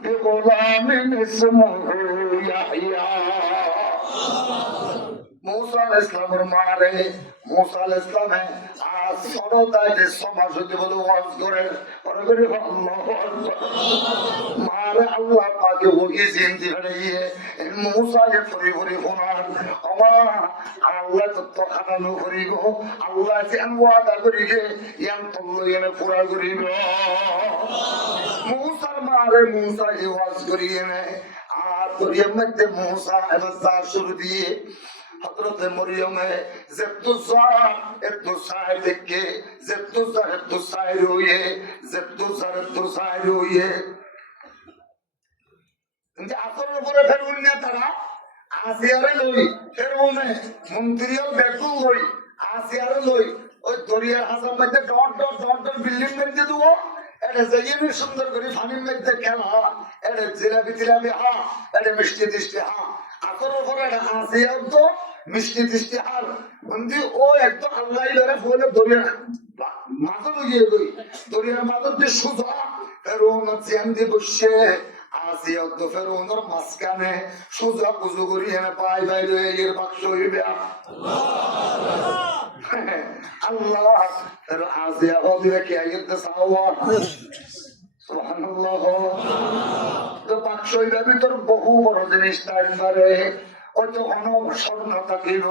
بغلام اسمه يحيى मूसा अलैहिस्सलामेर मारे मूसा अलैहिस्सलामे आज सरोताय যে সমাজ হতে বলে ওয়াজ করে করে আল্লাহু আকবার মারে আল্লাহ পাকে ওকে জিন্দি ফেলিয়ে मूसा যে ফরি ফরি ফোনার আমার আল্লাহ তো খানানো করিব আল্লাহ যে ওয়াদা করিবে ইয়াম তল্লো এনে পুরা করিব मूसाর মারে मूसा এই ওয়াজ করিয়ে নে আর করিয়ে মধ্যে मूसा এবার শুরু দিয়ে हजरत मरियम है ज़ब्दुज़ार देखे ज़ब्दुज़ार हुए ज़ब्दुज़ार हुए इनके आसर पर फिर उन्हें तरह आसियारे लोई फिर उन्हें मंत्रियों बेकुल लोई आसियारे लोई और दरिया हसन में जो डॉट बिल्डिंग में जो वो ऐसे ज़मीन सुंदर करी फानी में जो क्या ना ऐसे जिलाबी हाँ ऐसे मिष्टी हाँ आसर पर ऐसे आसियार तो মিষ্টি দৃষ্টি আর বন্ধু ও একদম আল্লাহ ধরে বলে দরিয়া মাঝে গিয়ে গই দরিয়ার মাঝে যে সুজা ফেরোন চেন দিয়ে বসে আসি অত ফেরোনের মাঝখানে সুজা পুজো করি এনে পাই বাইরে এর বাক্স হইবে আল্লাহ আসিয়া ওদিকে কে আইতে সাওয়া সুবহানাল্লাহ তো বাক্স হইবে ভিতর বহু বড় জিনিস থাকবে হয়তো কোনো স্বর্ণ থাকিব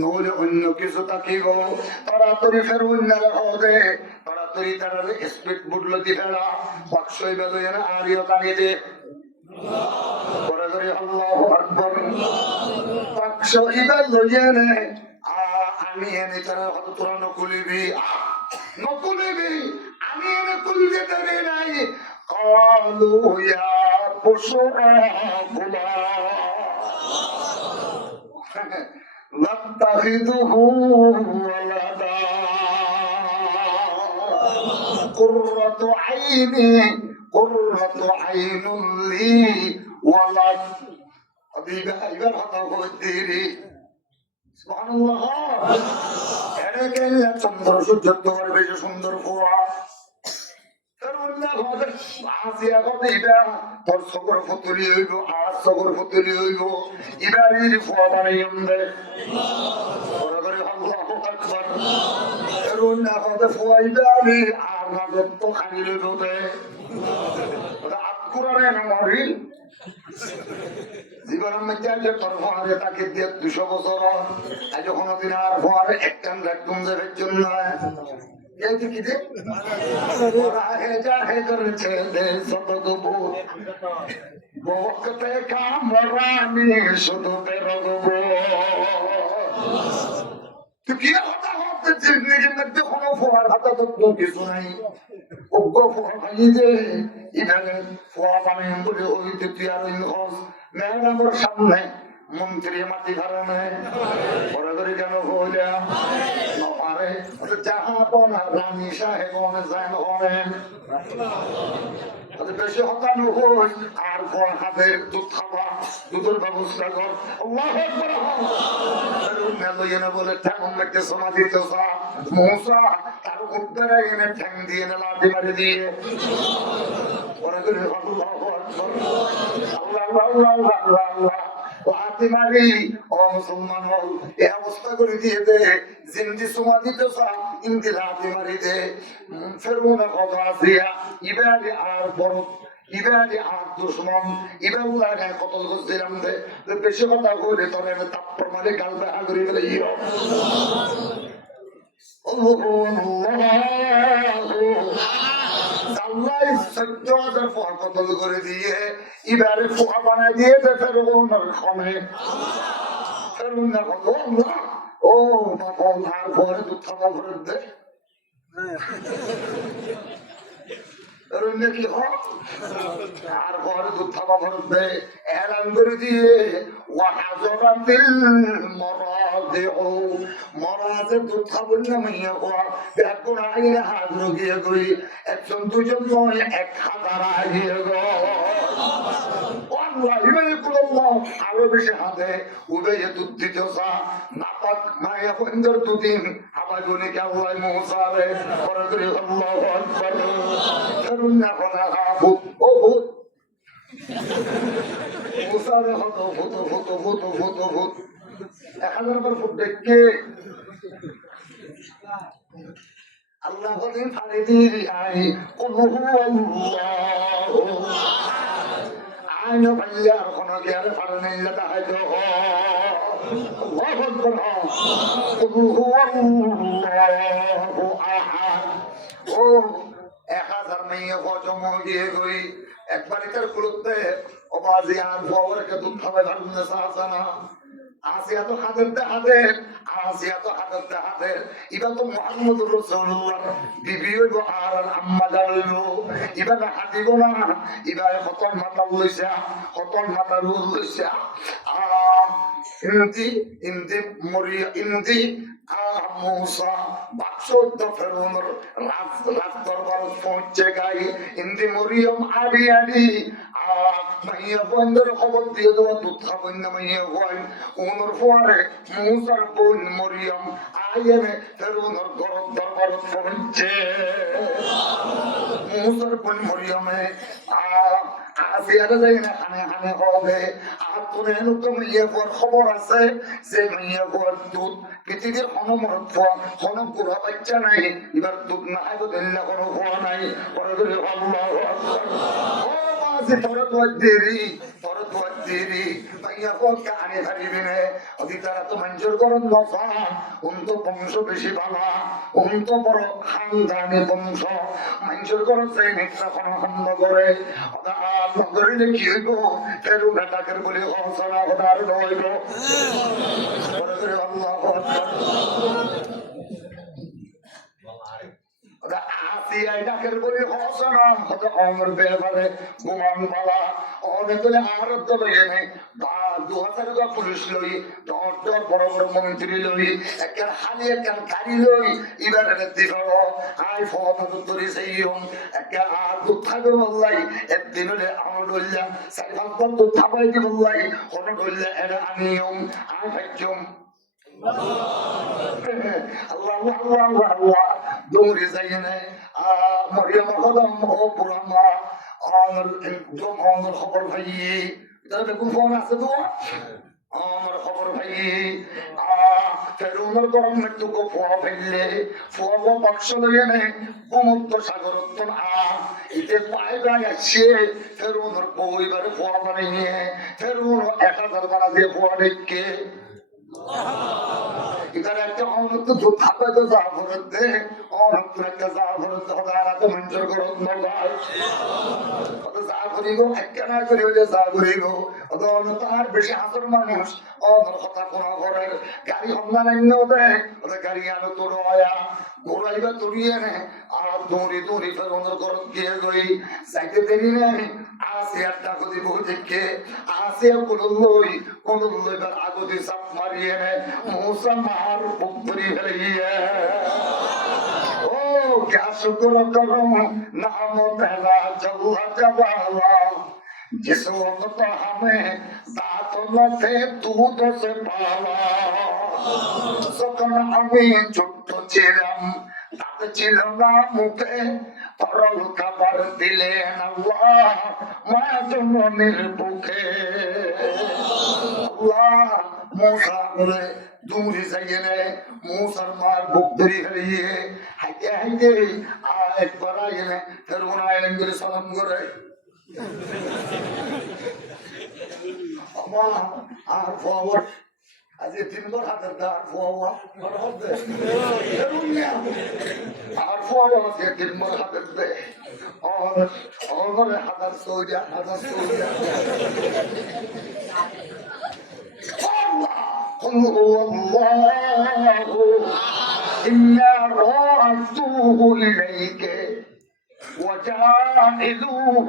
নহলে অন্য কিছু থাকিব তাড়াতাড়ি ফেরুন্নারা হবে তাড়াতাড়ি তারা স্পিড বুটলো দি ফেলা বাক্সই বেলো এনে আরিও টানিয়ে দে করে করে আল্লাহু আকবার বাক্স ইবাল লইয়ে নে আমি এনে তারা হয়তো তোরা নকুলিবি আমি এনে কুলতে দেরি নাই কালু ইয়া বুশরা গুলাম نتخذه ولدا قرة عين لي ولد حبيبي ايوه هذا الديري سبحان الله এরে গেলে সুন্দর সূর্য বেশি সুন্দর ফোয়া আসিয়া কথা ইবা তোর সকর ফতুলি হইব আর সকর ফতুলি হইব ইবারির ফোয়া বানাইম দে ওরা করে আল্লাহু আকবার এরুন না কথা ফোয়া ইবারি আর না তো খালি লইব দে ওটা আকুরারে না মরি জীবনের মধ্যে যে তোর ফোয়ারে তাকে দিয়ে 200 বছর আজ কোনদিন আর ফোয়ারে একটান রাখতুম দেবের জন্য এই কি দে ওরা হে করেছে দে সতগবু বকতে কামরানি শুধু বেরগবু তুই কি কথা হতে জিন্দেগির মধ্যে কোনো ফোয়ার হাতে তো কিছু নাই ওগো ফোয়া খালি যে ইধারে ফোয়া বানাই বলে হইতে তুই আর ইনহস মেহরানোর সামনে মন্ত্রী মাটি ঘরানে বড় করে কেন হইলা নপারে যাহা বনা রানী সাহেবনে জান হরেন বেশি হতানো হই আর ফল হাতে দুধ খাবা দুধের ব্যবস্থা কর আল্লাহু আকবার মেলইনে বলে ঠ্যাং মেটে সমাধি তো সা মুসা তার উত্তরে এনে ঠ্যাং দিয়ে না লাঠি মারি দিয়ে বড় করে আল্লাহু আকবার আল্লাহ আল্লাহ আল্লাহ লাথি মারি ও মুসলমান হল এই অবস্থা করে দিয়ে দে জিন্দি সুমা দিতে ইন্দি লাথি মারি দে ফেরুনা কথা আসিয়া ইবাদি আর বড় ইবাদি আর দুশ্মন ইবাউল্লাহ কতল করছিলাম দে বেশি কথা কইলে তোর তাপ্পর মারে গাল বেহা করে গেলে ইয় আল্লাহ 14,000 ফোয়া কতল করে দিয়ে এবারে ফোয়া বানায় দিয়ে ফেরুনার ক্ষমে ফেরুনা কত ও বাবা আর পরে দুধ খাওয়া করে দে কি হোক আর পরে দুধ খাওয়া করে দে এলান করে দিয়ে ওয়াহাজরাতিল মরাদিউ মরাজে দুধ খাবেন না মাইয়া কোয়া এখন আইলে হাজর গিয়ে গই একজন দুজন নয় 1000 আগিয়ে গো আল্লাহ ইমাইকুল্লাহ আরো বেশি হাতে উবে দুধ দিতেছা নাপাক মায়া পন্দর দুদিন আবার গুনি কে আল্লাহ মুসারে করে করে আল্লাহু আকবার করুণা করা ভূত ও ভূত মুসারে হতো ভূত ভূত ভূত ভূত ভূত 1000 বার ফুট দেখে আল্লাহ বলেন ফারে দিরি আই কুল হুয়াল্লাহু আইনো ভাইয়া আর কোন গিয়ারে ফারে নাই লাগা হয়তো আল্লাহু আকবার কুল হুয়াল্লাহু আহাদ ও 1000 মেয়ে হজম গিয়ে গই একবারই তার কুলতে ওবাজি আর বউরকে দুধ খাবে ভালো না সাহানা আসিয়া তো হাতের ইবা তো মুহাম্মদুর রাসূলুল্লাহ বিবি হইব আর আম্মা জানলো ইবা না হাতিব না ইবা কতন মাথা লইছা কতন মাথা লইছা ইন্দি মুসা বাদশাহ ফেরৌনের রাজ দরবার পৌঁছে গাই ইন্দি মরিয়ম আড়ি আড়ি মাইয়া বন্ধের খবর দিয়ে দেওয়া দুধ খাবেন না মাইয়া বোন ওনার পরে মুসার বোন মরিয়ম আইনে ফেরৌনের দরবার পৌঁছে মুসার বোন মরিয়মে আসিয়ারে যাই না খানে খানে হবে আর তোর এরকম ইয়ে পর খবর আছে যে মাইয়া পর দুধ পৃথিবীর হনমরত হন বুড়া বাচ্চা নাই এবার দুধ না হয় তো দিল্লা কোনো হওয়া নাই পরে ধরে আল্লাহু আকবার ও তোরা তো দেরি মাইয়া পর কানে ধরিবি না অতি তারা তো মঞ্জুর করন নফা তো বংশ বেশি ভালা তো বড় খানদানি বংশ মঞ্জুর করন সেই নিশ্চয় কোনো খন্ড করে নগরিলে কি হইব ফেরু বেটাকের বলি হসনা হতার হইব আল্লাহু আকবার আসিয়াই ডাকের বলি হসনা হত অমর ব্যাপারে গুমান পালা অনেক বলে আর তো লইয়ে বা 2000 পুলিশ লই ডর বড় বড় মন্ত্রী লই একটা হালি একটা গাড়ি লই এবার দিল আই ফোন ধরে সেইম একটা আর দুধ থাকবে বললাই একদিন হলে আমার ডল্লা 4-5 দুধ থাকাই দি বললাই হন ডল্লা এটা আনিয়ম আর ভাইজম আল্লাহ আল্লাহ আল্লাহ আল্লাহ দৌড়ে যাই না মরিয়ম কদম ও পুরামা আমার একদম আমার খবর ভাই তাহলে কোন ফোন আছে তো আমার খবর ভাই ফেরুনের গরম একটু ফোয়া ফেললে ফোয়া বাক্স লইয়ে নেই সমুদ্র সাগর এতে পায়ে গায়ে আসছে ফেরুনের পরিবারে ফোয়া বানিয়ে ফেরুন 1000 বানা দিয়ে ফোয়া ডেকে এখানে একটা অনন্ত দুধ থাকবে তো যা ভরতে অনন্ত একটা যা ভরতে হবে আর এত মঞ্জুর করত নয় যা করিব একটা না করি হইলে যা করিব অত অনন্ত আর বেশি হাতের মানুষ অনর কথা কোনো ঘরের গাড়ি হন্যা নাইন্য দেয় ওদের গাড়ি আনো তোর আয়া ঘোরাইবা তরিয়ে নে আর দৌড়ি দৌড়ি ফের অনর ঘর গিয়ে গই যাইতে দেরি নেই আসে আর ডাকো দিব দেখে আসে কোনো লইবার আগতি চাপ মারিয়ে নে মৌসা মার পুকুরি ফেলিয়ে ও क्या शुक्र करूं नाम तेरा जल्ला जवाला जिस वक्त हमें दांत न थे दूध से पाला सकन আমি ছোট্ট ছিলাম দাঁত ছিল না মুখে পরল খাবার দিলেন আল্লাহ মায়ের জন্য নির্বুখে আল্লাহ মূসা বলে দুমরি যাইয়ে মূসার মার বুক ধরে ফেলিয়ে হাইতে হাইতে একবার আইনে ফেরুন আইলেন করে সালাম করে আর ফরওয়ার্ড আজ 3 বার হাতের দা ফরওয়ার্ড আর ফরওয়ার্ড 3 বার হাতের দে और হাজার সৌদিয়া قل هو الله إنا رادوه إليك وجاعلوه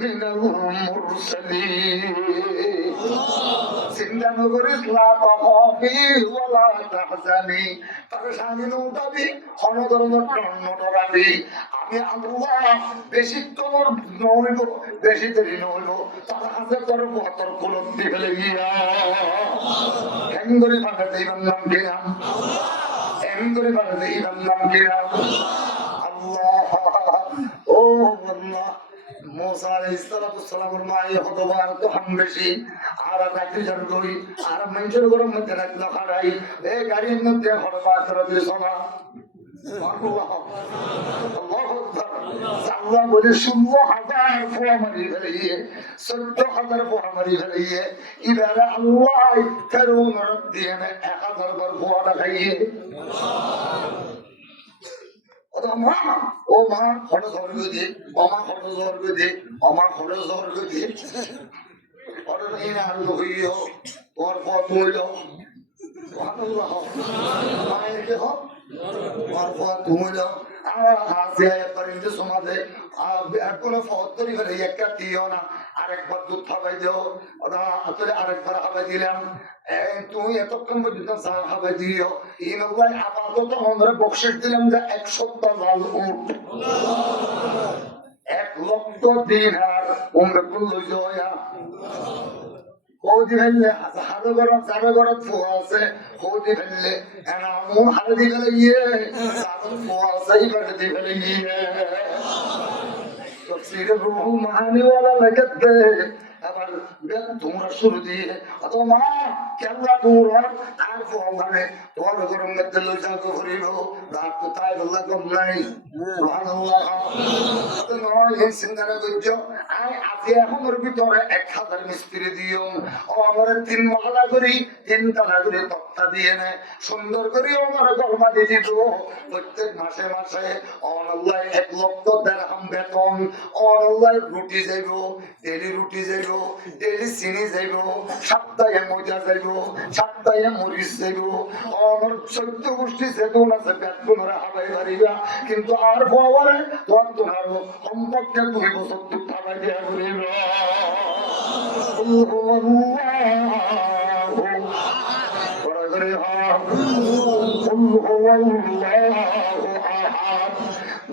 من المرسلين চিন্তা নগরিস লা তাখাফি ওয়ালা তাহজানি পরেশানি নউটাবি অনদরনত নডরাবি আমি আল্লাহ বেশি তোর নইব বেশি দেরি নইব তার হাতে তোর বহতর কুলত দিলে গিয়া হেঙ্গরি ভাবে দেইবার নাম কিনা হেঙ্গরি ভাবে দেইবার নাম কিনা আল্লাহ ও আল্লাহ মূসা আলাইহিস সালামের মায়ে হতবার তো হামবেশি আর রাত্রি জন গই আর মানুষের গরম মধ্যে রাত না খাড়াই এই গাড়ির মধ্যে হরবা করে সোনা আল্লাহ আল্লাহ বলে 16,000 ফোয়া মারি ফেলিয়ে 14,000 ফোয়া মারি ফেলিয়ে ইবারা আল্লাহ ফেরুন রব দিয়ে 1000 বার ফোয়া দেখাইয়ে ও মা খরচ স্বর্গ দিয়ে অমা খরচ স্বর্গ দিয়ে অমা খরচ স্বর্গ দিয়ে তোমার পথ মূল্য মায়ের হোক তোমার পথ মূল্য সমাজে কোনো ফরি ফেলে একটা দিও না আরেকবার দুধ খাবাই দিও আরেকবার খাবাই দিলাম তুমি এতক্ষণ পর্যন্ত চা খাবাই দিও ইনল্লাহ আপাতত আমরা বকশিস দিলাম যে 1 সপ্তাহ জাল উঠ 1 লক্ষ দিনার উমরে কুল্লু জয়া হৌদি ফেললে হাজার গরত ফোয়া আছে হৌদি ফেললে এমন হালদি ফেলে গিয়ে ফোয়া আছে এইবার দি ফেলে গিয়ে তফসিরে রুহু মাহানিওয়ালা লেখাতে আবার তোমরা শুরু দিয়ে অত মা কেল্লা তোমরা আর ফোয়ালে তোমার গরম মধ্যে লজ্জা করিব রাত তো তাই বললা কম নাই সুবহানাল্লাহ এই চিন্তাটা করছ আজ এখন ওর ভিতরে 1000 মিস্ত্রি দিও ও আমার 3 মহলা করি 3 তালা করে তক্তা দিয়ে নেয় সুন্দর করে আমার গরমা দিয়ে দিত প্রত্যেক মাসে মাসে আল্লাহ 1 লক্ষ দিরহাম বেতন আল্লাহ রুটি যাইব ডেলি রুটি যাইব ডেলি চিনি যাইব সপ্তাহে মজা যাইব সপ্তাহে মরিচ যাইব আমার 14 গোষ্ঠী যেগুন আছে বেতনরা হাবাই পারিবা কিন্তু আর পরে তোমার সম্পর্কে 2 বছর দুধ খাবাই দেওয়া করিব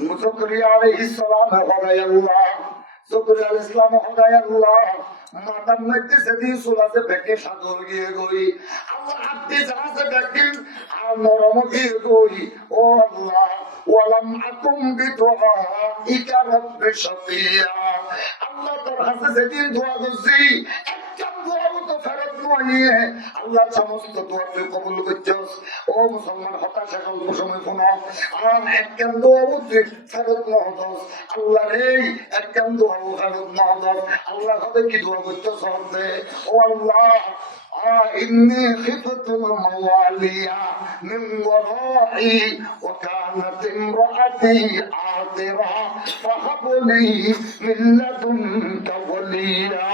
মুসাকরিয়া আলাইহিস সালাম আল্লাহ যুকরিয়া আলাইহিস সালাম আল্লাহ মাতার মধ্যে সেদিন সুলাতে বেকে সাদর গিয়ে গই আল্লাহ আপনি জানাতে দেখেন আর নরম গিয়ে গই ও আল্লাহ ওয়ালাম আকুম বিদুআইকা রাব্বি শাকিয়া আল্লাহ তোর কাছে সেদিন দোয়া করছি একটা দোয়াও তো ফেরত নয় আল্লাহ সমস্ত দোয়া তুই কবুল করছস ও মুসলমান হতাশা অল্প সময় শোনো আর একটা দোয়াও তুই ফেরত না হতস আল্লাহ রে একটা দোয়াও ফেরত না হতস আল্লাহ কবে কি দোয়া করছস হতে ও আল্লাহ إني خفت الموالي من ورائي وكانت امرأتي عاقرة فهب لي من لدنك وليا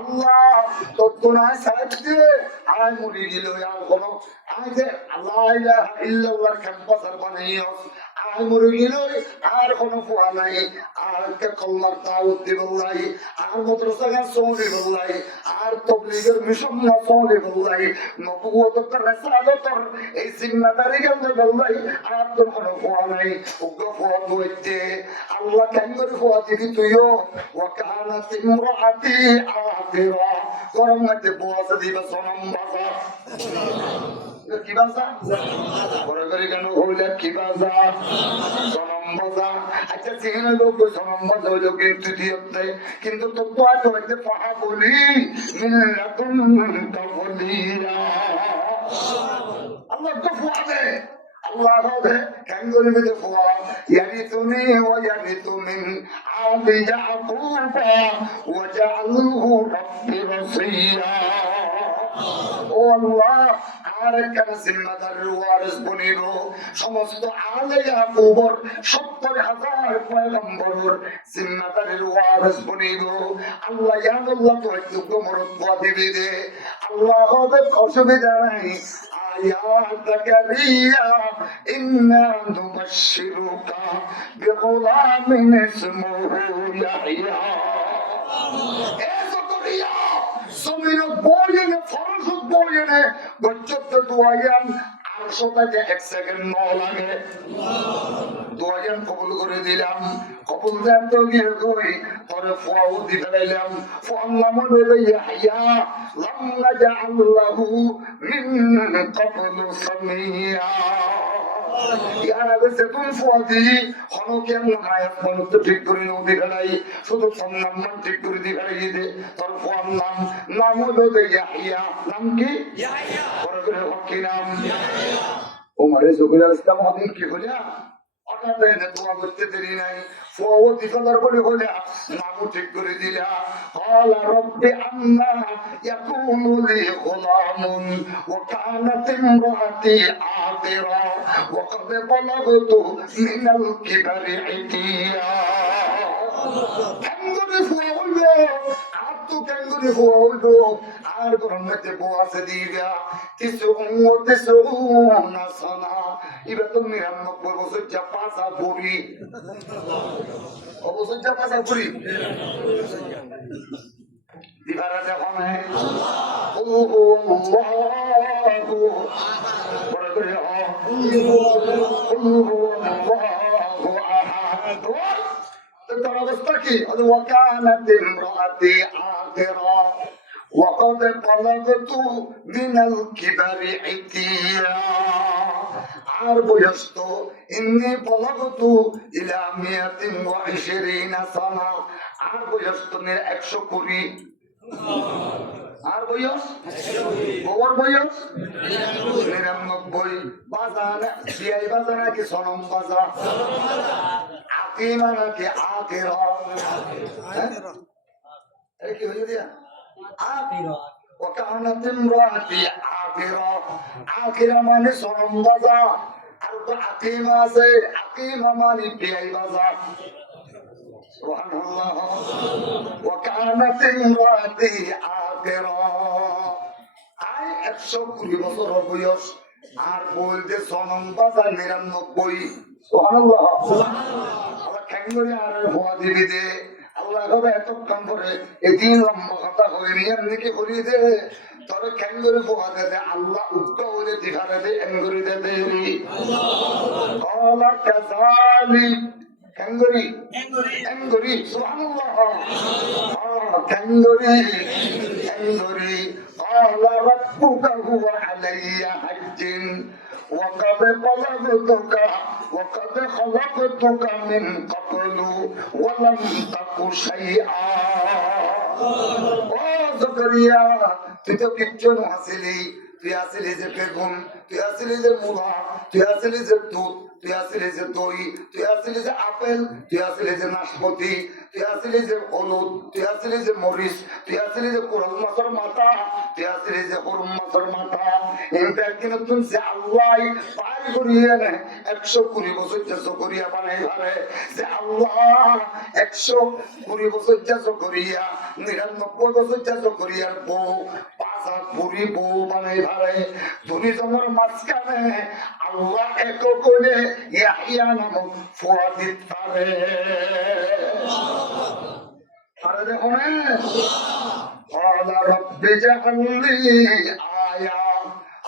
الله تطلع ساعتي আয় মরি গেল আর কোনো আয় যে আল্লাহ ইলাহা ইল্লাল্লাহ ক্যাম্পাস আর বানাইও আয় মরি গেল আর কোনো ফুয়া নাই আর কে কল্লার দাওয়াত দিবল্লাই আর মাদ্রাসা সৌদি বল্লাই আর তাবলীগের মিশন না সৌদি বল্লাই নবুয়ত রাসালত এই জিম্মাদারি গেল বল্লাই আর তো কোনো ফুয়া নাই ওগো ফুয়া হইতে আল্লাহ কেন করে ফুয়া দিবি তুইও ওয়া কানাত ইমরাতি আখিরা গরম মধ্যে বসে দিবা সোনাম বাবা কি বাজা বড় করে কেন হইলে কি বাজা সোনাম বাজা। আচ্ছা চিহ্ন লোক সনম বাজা হইল কিন্তু দিয়তে, কিন্তু তো তো আজ হইতে পাহা বলি মিল্লাতুন কাবলিয়া। আল্লাহ তো ফুয়াবে, আল্লাহ হবে ক্যাঙ্গুরি বিদে ফুয়া, ইয়ারিতুনি ওয়া ইয়ারিতু মিন আদি ইয়াকুবা ওয়া জাআলহু রাব্বি রাসিয়া। ও আল্লাহ আর একখানা জিম্মাদারের ওয়ারিস বনিব, সমস্ত আলে ইয়াকুবর ৭০,০০০ পয়গম্বরের জিম্মাদারের ওয়ারিস বনিব। আল্লাহ ইয়া আল্লাহ তো একটু মরদ দিবি দে। আল্লাহ হবে অসুবিধা নাই। يا زكريا إنا نبشرك بغلام اسمه يحيى। জমিনে বইনে ফরজ বইনে বচ্চতে দুয়ায়ান ৮০০টাকে ১ সেকেন্ড ন লাগে। দুয়ায়ান কবুল করে দিলাম, কবুল দেন তো গিয়ে কই পরে ফুয়াও দি ফেলাইলাম। ফুয়ার নাম হলো ইয়াহইয়া, লাম নাজআল লাহু মিন ক্বাবলু সামিয়া। ইয়ারা গেছে তুমি ফুয়াদি হনকে নামায়াত বন্ধ ঠিক করে নদী ফেলাই, শুধু তোর নাম ঠিক করে দি ফেলাই দে। তোর ফুয়ার নাম নাম হলো ইয়াহইয়া। নাম কি? ইয়াহইয়া। পরে করে কি নাম? ওমরে জুবৈর ইসলাম আমি কি হইলা হঠাৎ এনে দোয়া করতে দেরি নাই, ফুয়াও দিফাদার বলে হইলা নামও ঠিক করে দিলা। ক্বালা রব্বি আন্না ইয়াকুনু লি গুলামুন ওয়া কানাত ইমরাতি আকিরা ওয়া ক্বাদ বালাগতু মিনাল কিবারি ইতিয়া। ক্যাঙ্গুরি ফুয়া হইল আর তো ক্যাঙ্গুরি ফুয়া হইল আর গরম মধ্যে বউ আছে দিবা কিছু কিছু না সানা। এবার তো ৯৯ বছর যা পাশা পড়ি অবসর যা পাশা পড়ি দিবারা যখন তার অবস্থা কি? ওয়াকানাত ইমরাতি আকিরা وقد بلغت من الكبر عتيا। আর বয়স্ত ইন্নি বলগতু ইলা ১২০ সানা। আর বয়স্ত ১২০। আর বয়স বউর বয়স ৯৯। বাজার বিয়াই বাজার নাকি সনম বাজার? আকিমা নাকি আকিরা? কি হয়ে দিয়া وكانت امرأتي عاقرة। عاقرة মানে সনম বাজা, আর তো আকিমা আছে, আকিমা মানে বিয়াই বাজা। সুবহানাল্লাহ। وكانت امرأتي عاقرة। আই ১২০ বছর বয়স আর বলতে সনম বাজা ৯৯। সুবহানাল্লাহ। আল্লাহ খ্যাঙ্গরি আর হওয়া দিবি দে। আল্লাহ হবে এত কাম করে এদিন লম্বা কথা হয়নি এমনি কি করি দে তোর খ্যাঙ্গরি পোহা দে আল্লাহ উদ্গা হইলে দিঘারে দে এঙ্গরি দে দেরি কলা কাজালি খ্যাঙ্গরি এঙ্গরি সুবহানাল্লাহ। খ্যাঙ্গরি এঙ্গরি কলা রাব্বুকা হুয়া আলাইয়া হাজ্জিন وقد بلغتك وقد خلقتك من قبل ولم تك شيئا। ও জাকারিয়া তুই তো কিচ্ছু হাসিলি, তুই আসিলি যে বেগুন, তুই আসিলি যে মূলা, তুই আসিলি যে দুধ, তুই আসিলি যে দই, তুই আসিলি যে আপেল, তুই আসিলি যে নাশপাতি, তুই আসিলি যে হলুদ, তুই আসিলি যে মরিচ, তুই আসিলি যে কোরাল মাছের মাথা, তুই আসিলি যে হরুম মাছের মাথা। কিন্তু একদিন তুমি যে আল্লাহ পাই করিয়ে নে ১২০ বছর চাষ করিয়া বানাই ভারে যে আল্লাহ ১২০ বছর চাষ করিয়া ৯৯ বছর চাষ করিয়ার বউ পাঁচা পুরি বউ বানাই ভারে ধনী জমার মাঝখানে আল্লাহ এক করে ইয়াহিয়া নামক ফুয়া দিত পারে। আরে দেখো না আল্লাহ রব্বি জাআলনি আয়া।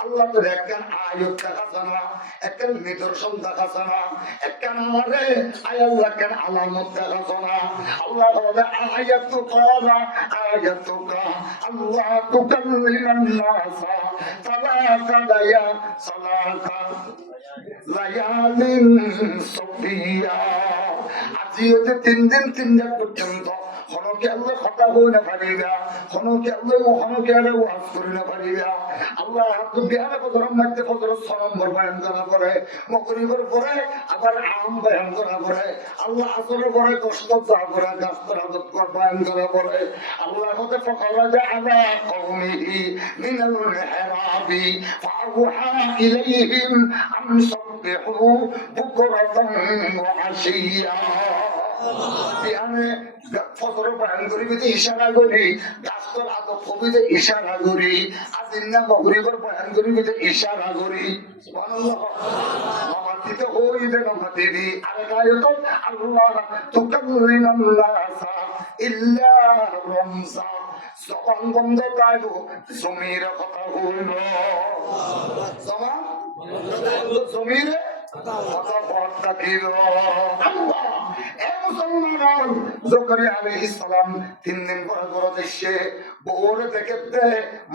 আল্লাহ তো একখান আয়াত দেখাছে না, একখান নিদর্শন দেখাছে না, একখান আমারে আল্লাহ একখান আলামত দেখাছে না। আল্লাহ বলে আয়াতুকা আল্লাহ তুকাল্লিমান নাসা সালাতা লায়া সালাতা লায়ালিন সফিয়া আজি হতে 3 দিন 3 রাত পর্যন্ত হনকে আল্লাহ কথা বই না পারিবা হনকে আল্লাহ ওয়াজ করে না পারিবা আল্লাহ তো বিহারে কদরম মধ্যে ফজর সালাম বয়ান করা করে মাগরিবের পরে আবার আম বয়ান করা করে আল্লাহ আসরের পরে কষ্ট যা করে গাছর আদত বয়ান করা করে আল্লাহ হতে ফখরা যা আলা কওমিহি মিনাল মিহরাবি ফাওহা ইলাইহিম আন সাব্বিহু বুকরাতান ওয়া আশিয়া বিহারে ফজর বয়ান করি বিতে ইশারা করি গাছর আদত কবিতে ইশারা করি আজিন্না মাগরিবের বয়ান করি বিতে ইশারা করি সুবহানাল্লাহ মামাতিতে হইবে মামাতিবি আরে গায়ত আল্লাহ তুকাল্লিমান নাসা ইল্লা রামসা জবান বন্ধ তাইবো জমির কথা হইল জবান জমির কথা বর্তা দিল আল্লাহ এ মুসলমান জকরিয়া আলাইহিস সালাম 3 দিন পর পর দেশে বউরে দেখতে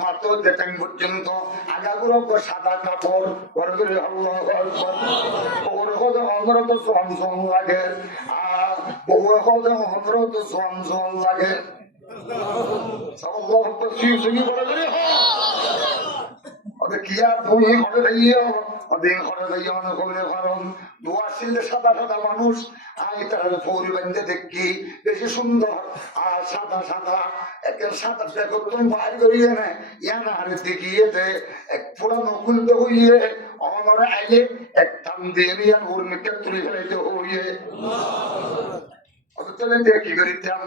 মাত্র দেন পর্যন্ত আগাগুলো সাদা কাপড় পরগুলো আল্লাহু আকবার বউরে কত অমরত সুমসুম লাগে আর বউরে কত অমরত সুমসুম লাগে সাল্লাল্লাহু আলাইহি ওয়াসাল্লাম বলে ওদের কি আর তুমি ঘরে যাইও ওদিন ঘরে যাইও না কবরে কারণ দোয়া শিললে সাদা সাদা মানুষ আই তার পৌরি বান্ধে দেখি বেশি সুন্দর আর সাদা সাদা একদম সাদা একদম বাইর করিয়ে না ইয়া না হারে দেখিয়ে দে এক পুরানো গুলতে হইয়ে আমার আইলে এক টান দিয়ে নিয়ে ওর মিটে তুলে ফেলাইতে হইয়ে কি করিতাম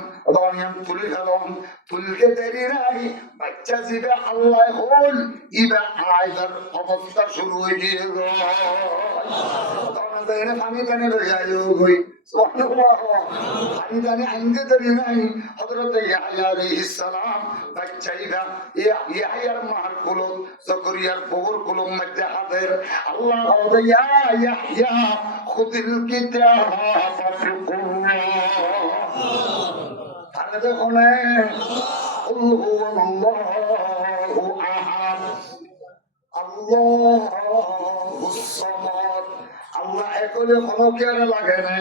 তুলে ফেলাম তুলকে দেরি নাই বাচ্চা জিবে আল্লাহ হল ইবা আয়দার অবস্থা শুরু হয়ে গিয়ে পানি টানি লইয়া গই পানি টানি আনতে দেরি নাই হযরত ইয়াহইয়া আলাইহিস সালাম বাচ্চাইরা ইয়াহইয়ার মার কুলুম জকরিয়ার বউর কুলুম মধ্যে হাদের আল্লাহ বলে ইয়া ইয়াহইয়া খুদিল কিতাবা ফাতকুল্লাহ আরে দেখো না কুল হুয়াল্লাহু আহাদ আল্লাহুস সামাদ আল্লাহ একলে কোনো কেয়ারে লাগে না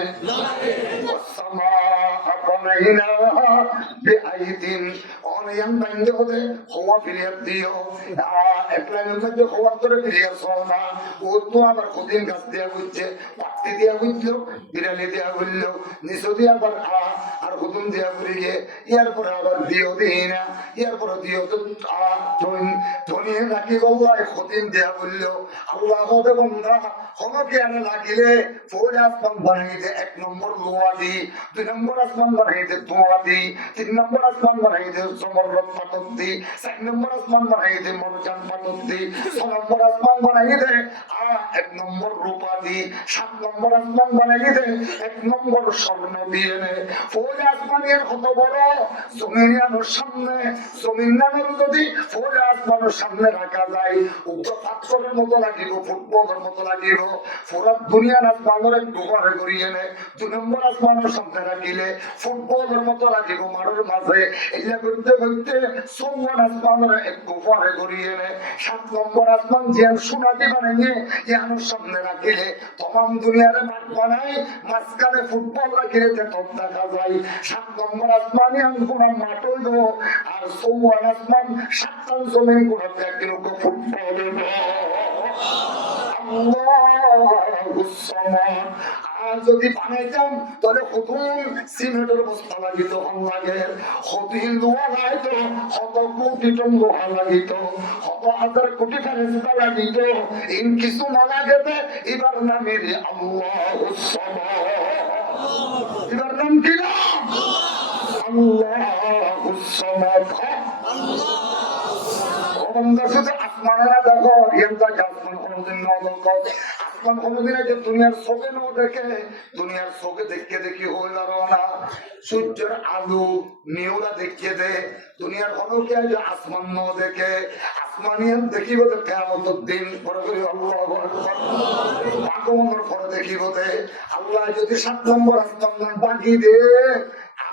সামা আপনাইনা বিআইদিন অনিয়াম বাইন্দে হতে হওয়া ফিরিয়ে দিও একলাইনের মধ্যে হওয়ার ধরে ফিরিয়ে সোনা ও তো আবার কদিন গাছ দেওয়া বুঝছে পাত্তি দেওয়া বুঝলো বিড়ালি দেওয়া বুঝলো নিচু দিয়ে আবার আর হুতুম দেওয়া বুঝে গিয়ে ইয়ার পরে আবার দিও দিই না ইয়ার পরে দিও তো ধনিয়ে রাখি বললাই কদিন দেওয়া বুঝলো আল্লাহ হতে বন্ধা হলো কি আর লাগিলে ফৌজ আসমান বানাইতে 1 নম্বর লোয়া দি 2 নম্বর আসমান বানাইতে ধোয়া দি 3 নম্বর আসমান বানাইতে সমরত পাতক দি 4 নম্বর আসমান বানাইতে মরজান পাতক দি 6 নম্বর আসমান বানাইতে 1 নম্বর রূপা দি 7 নম্বর আসমান বানাইতে 1 নম্বর স্বর্ণ দিয়ে নে ফৌজ আসমানের কত বড় জমিনের সামনে জমিনের যদি ফৌজ আসমানের সামনে রাখা যায় উক্ত পাথরের মতো লাগিব ফুটবলের মতো লাগিব পুরা দুনিয়া আসমানের এক দুবারে করিয়ে নে 2 নম্বর আসমানের সামনে রাখিলে ফুটবলের মতো লাগিব মারুর মাঝে এগুলা করতে করতে 4 আসমানের এক দুবারে করিয়ে নে 7 নম্বর আসমান যে সোনা দিয়ে বানিয়ে ইয়ানোর সামনে রাখিলে तमाम দুনিয়ার মাঠ বানাই মাঝখানে ফুটবল রাখিলে তত দেখা যায় 7 নম্বর আসমানে কোন মাঠ হইল আর 4 আসমান 7 জমিন কোন একদিন ফুটবল যদি বানাইতাম তাহলে হুতুম সিমেন্টের বস্তা লাগিত লাগে হতিল লোহা লাগাইত শত কোটি টন লোহা লাগিত 1,000 কোটি ফেরেশতা লাগিত ইন কিছু না লাগেতে এবার নামের আল্লাহুস সামাদ এবার নাম কি না আল্লাহুস সামাদ আসমানেরা দেখো আসমান কোনদিন আসমান কোনদিন দুনিয়ার চোখে ন দেখে দুনিয়ার চোখে দেখে দেখি হইল না সূর্যের আলো মেয়েরা দেখিয়ে দে দুনিয়ার অনেকে আসমান ন দেখে আসমানিয়ান দেখিব তো কেমন দিন পরে করি আগমনের পরে দেখিব দে আল্লাহ যদি 7 নম্বর আসমান বাকি দে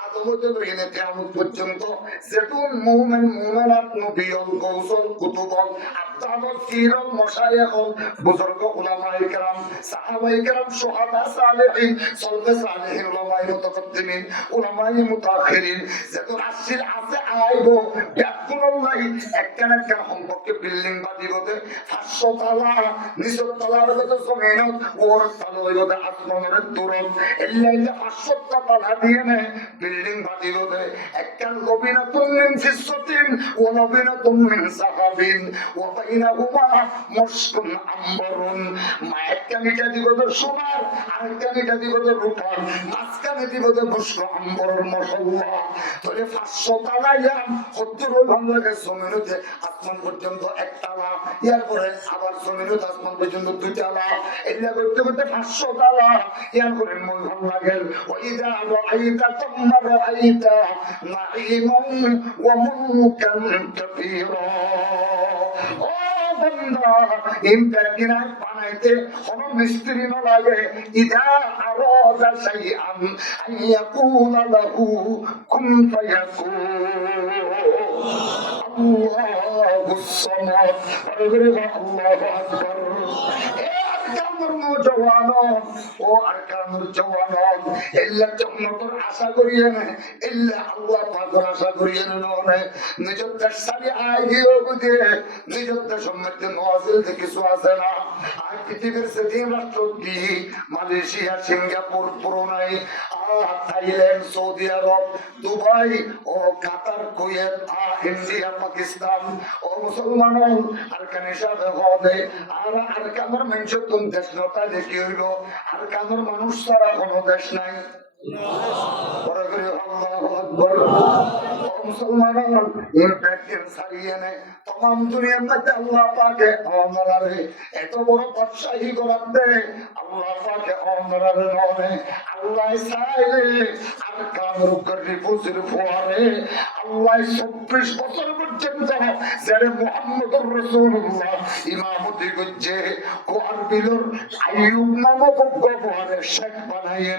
আদম হতে লইনে কিয়ামত পর্যন্ত যেতুন মুমিন মুমিনাত নবিয়ল কৌশল কুতুবল আব্দাল সিরল মশায়েখল বুজুর্গ উলামায়ে কেরাম সাহাবায়ে কেরাম শুহাদা সালেহিন সলফে সালেহিন উলামায়ে মুতাকদ্দিমিন উলামায়ে মুতাআখিরিন যেতুন আসিল আছে আইবো ইয়াকুনুল্লাহি একখান একখান সম্পর্কে বিল্ডিং বাদিবতে 500 তালা নিচত তালার মতো জমিনত ওর তালা হইবতে আসমানের তুরত এল্লাইলে 500 তালা দিয়ে নে বিল্ডিং বাদিবতে একখান লবিনাতুন মিন ফিসসাতিন ওয়া লবিনাতুন মিন সাহাবিন ওয়া বাইনাহুমা মুশকুন আমবরুন একখান এটা দিবতে সোনার আরেকখান এটা দিবতে রূপার মাঝখানে দিবতে মুশক আম্বরের মশাল্লাহ তাহলে 500 তালা ইয়াম হত্তর বাংলাকে জমিনতে আসমান পর্যন্ত একতলা এরপরে আবার জমিনত আসমান পর্যন্ত দুইতলা এগুলা করতে করতে 500 তালা এরপরে মূল ভাল লাগেল ওয়াইদা রাআইতা তাম্মা রাআইতা নাঈমান ওয়া মুলকান কাবীরা ও বান্দা ইমতাকিনা বানাইতে কোন মিস্ত্রি না লাগে ইদা আরাদা শাইআন আইয়াকুলা লাহু কুন ফায়াকুন আল্লাহুস সামাদ আল্লাহু আকবার আরকানুর নওজওয়ানন ও আরকানুর জওয়ানন ইল্লা জান্নাতুর আশা করিয়েন ইল্লা আল্লাহ পাকের আশা করিয়েন ননে নিজের দেশালি আইও বুঝে নিজের দেশের মধ্যে নওয়াজিল কিছু আছে না আর পৃথিবীর সেদিন রাষ্ট্র কি Malaysia Singapore Brunei Thailand Saudi Arab Dubai ও কাতার কুয়েত ইন্ডিয়া পাকিস্তান ও মুসলমান আরকান হিসাবে হবে আর আরকানের মানুষ কোন দেশ নতা দেখি হইল আরকানের মানুষ ছাড়া কোনো দেশ নাই तमाम दुनिया में अल्लाह पाके औमरारे एतो बड़ो बादशाही कराते अल्लाह पाके औमरारे नौने अल्लाह साइले আরকানুর করি বুঝির ফোয়ারে আল্লাহ 26 বছর পর্যন্ত যারা মুহাম্মদুর রাসূলুল্লাহ ইমামতি করছে কোরআন বিলর আইয়ুব নামক গফরে শেখ বানাইয়ে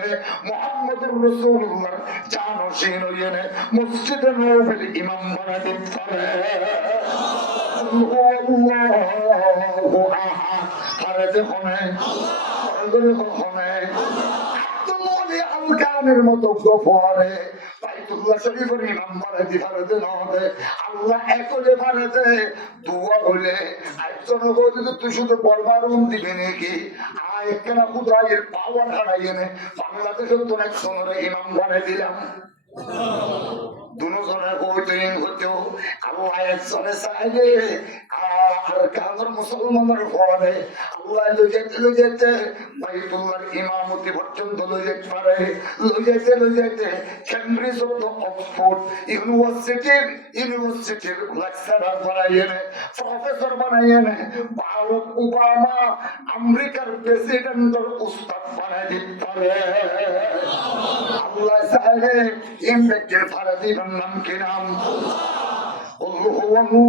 মুহাম্মদুর রাসূলুল্লাহ জানশীন হইয়ে মসজিদে নববীর ইমাম বানাতে পারে আল্লাহু আহাদ পারে দেখনে আব্দুল ওলি আলকানের মতো গফরে বাইতুল্লাহ শরীফের ইমাম বানাতে পারে দেনবে আল্লাহ একলে পারেতে দোয়া হলে একজন বলে তুই শুধু পরবারুন দিবি নাকি আয় কেন খুদায়ের পাওয়ার হারাইয়ে নে বাংলাদেশের তো একজনের ইমাম বানাই দিলাম দুজনের কইতেন হতো আল্লাহ একজনে চাইলে আর কাদের মুসলমানের পরে আল্লাহ লই যেতে বাইতুল্লাহর ইমামতি পর্যন্ত লই যেতে পারে লই যেতে কেমব্রিজ অফ অক্সফোর্ড ইউনিভার্সিটির লেকচারার বানাইয়ে প্রফেসর বানাইয়ে বারাক ওবামা আমেরিকার প্রেসিডেন্টের উস্তাদ বানাই দিতে পারে আল্লাহ চাইলে ইমবেকের ফারা দিবেন নাম কি নাম আল্লাহু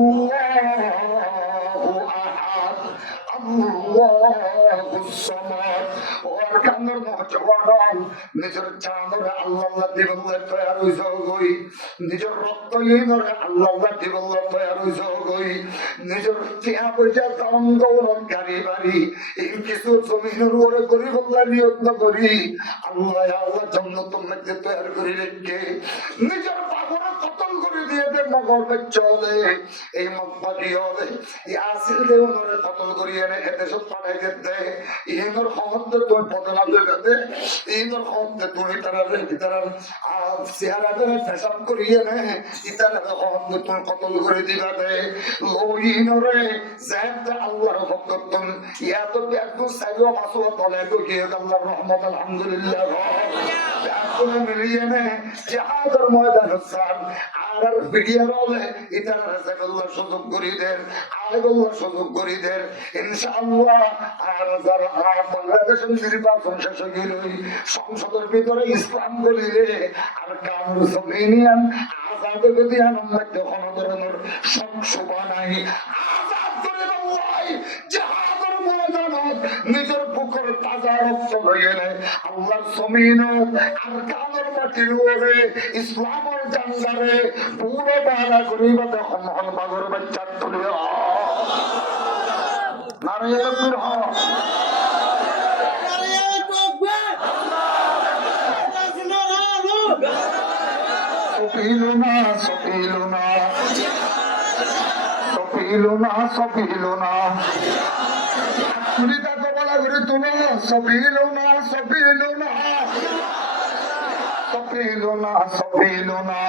আহাদ আল্লাহুস সামাদ ওর কান্দর নওজওয়ান নিজের জানরে আল্লাহ দিবল্লাহ তৈয়ার হইছো গই নিজের রক্তহীনরে আল্লাহ দিবল্লাহ তৈয়ার হইছো গই নিজের টিয়া পয়সা দাম দৌলত গাড়ি বাড়ি এই কিছু জমিনের উপরে গরিবল্লাহ নিয়ত না করি আল্লাহ জান্নাতুল মধ্যে তৈয়ার করে রেখে নিজের পাগড়া কতল করে দিয়ে দে মগর চলে এই মগবাদি হবে এই আসিল দেওয়ারে কতল করিয়ে নে এতে সব পাঠাই দিতে ইহিনর খবরতে তুই বদলা দেবে ইহিনর খবরতে তুই তারা চেহারাতে ফেসাব করিয়ে নে ইতারা খবরতে তুই কতল করে দিবা দে লোহিনরে জানতে আল্লাহর ভক্তন ইয়া তো একদম সাইও মাসুল তলে তো গিয়ে আল্লাহর রহমত আলহামদুলিল্লাহ কোন মিলিয়ে নে জিহাদের ময়দান সার আর ভিডিও বলে ইতারা রাসূলুল্লাহ সুযোগ করি দেন আল্লাহ সুযোগ করি দেন ইনশাআল্লাহ আর যারা বাংলাদেশের নির্বাচন শেষ হয়ে গেল সংসদের ভিতরে ইসলাম বলিলে আর কানুন সমিনিয়ান আজাদ যদি আনন্দ কোন ধরনের শোভা নাই আজাদ করে আল্লাহ জিহাদের ময়দানত নিজের বুকের তাজা রক্ত লইয়ে নেয় আল্লাহর জমিন আর কানুন মাটির ওরে ইসলামের জান্দারে পুরো বালা গরিব দেখুন হল বাগর বাচ্চা তুলে নারে তাকবীর হ সপিলুনা সপিলুনা সপিলুনা সপিলুনা তুলিতা তো বলা করে তুলো সপিলুনা সপিলুনা সপিলুনা সপিলুনা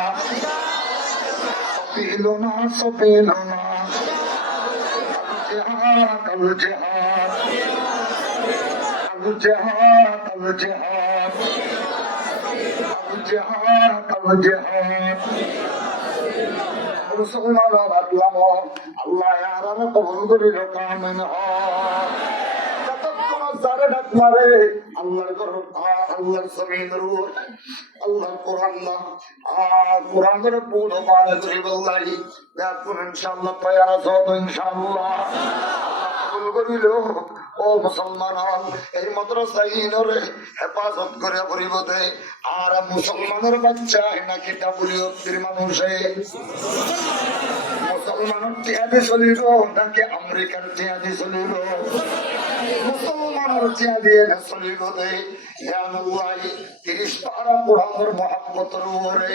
সপিলুনা সপিলুনা আল জিহাদ আল জিহাদ আল জিহাদ আল জিহাদ আল জিহাদ মুসলমান রাখলাম আল্লাহ আর কবুল করিল কামেন যতক্ষণ সারে ডাক মারে আল্লাহর ঘর আল্লাহর জমিনের উপর আল্লাহর কোরআন না কোরআনের পুরো মানে করি বললাই দেখুন ইনশাআল্লাহ তৈয়ার আছো তো ইনশাআল্লাহ কবুল করিল ও মুসলমান এই মাদ্রাসাইনরে হেফাজত করে করিব দে আর মুসলমানের বাচ্চা নাকি ডাবলিউপির মানুষে মুসলমানের টিয়াদি চলিল নাকি আমেরিকার টিয়াদি চলিল মুসলমানের টিয়াদি চলিব দে 30 পারা কোরআনের মহব্বতের উপরে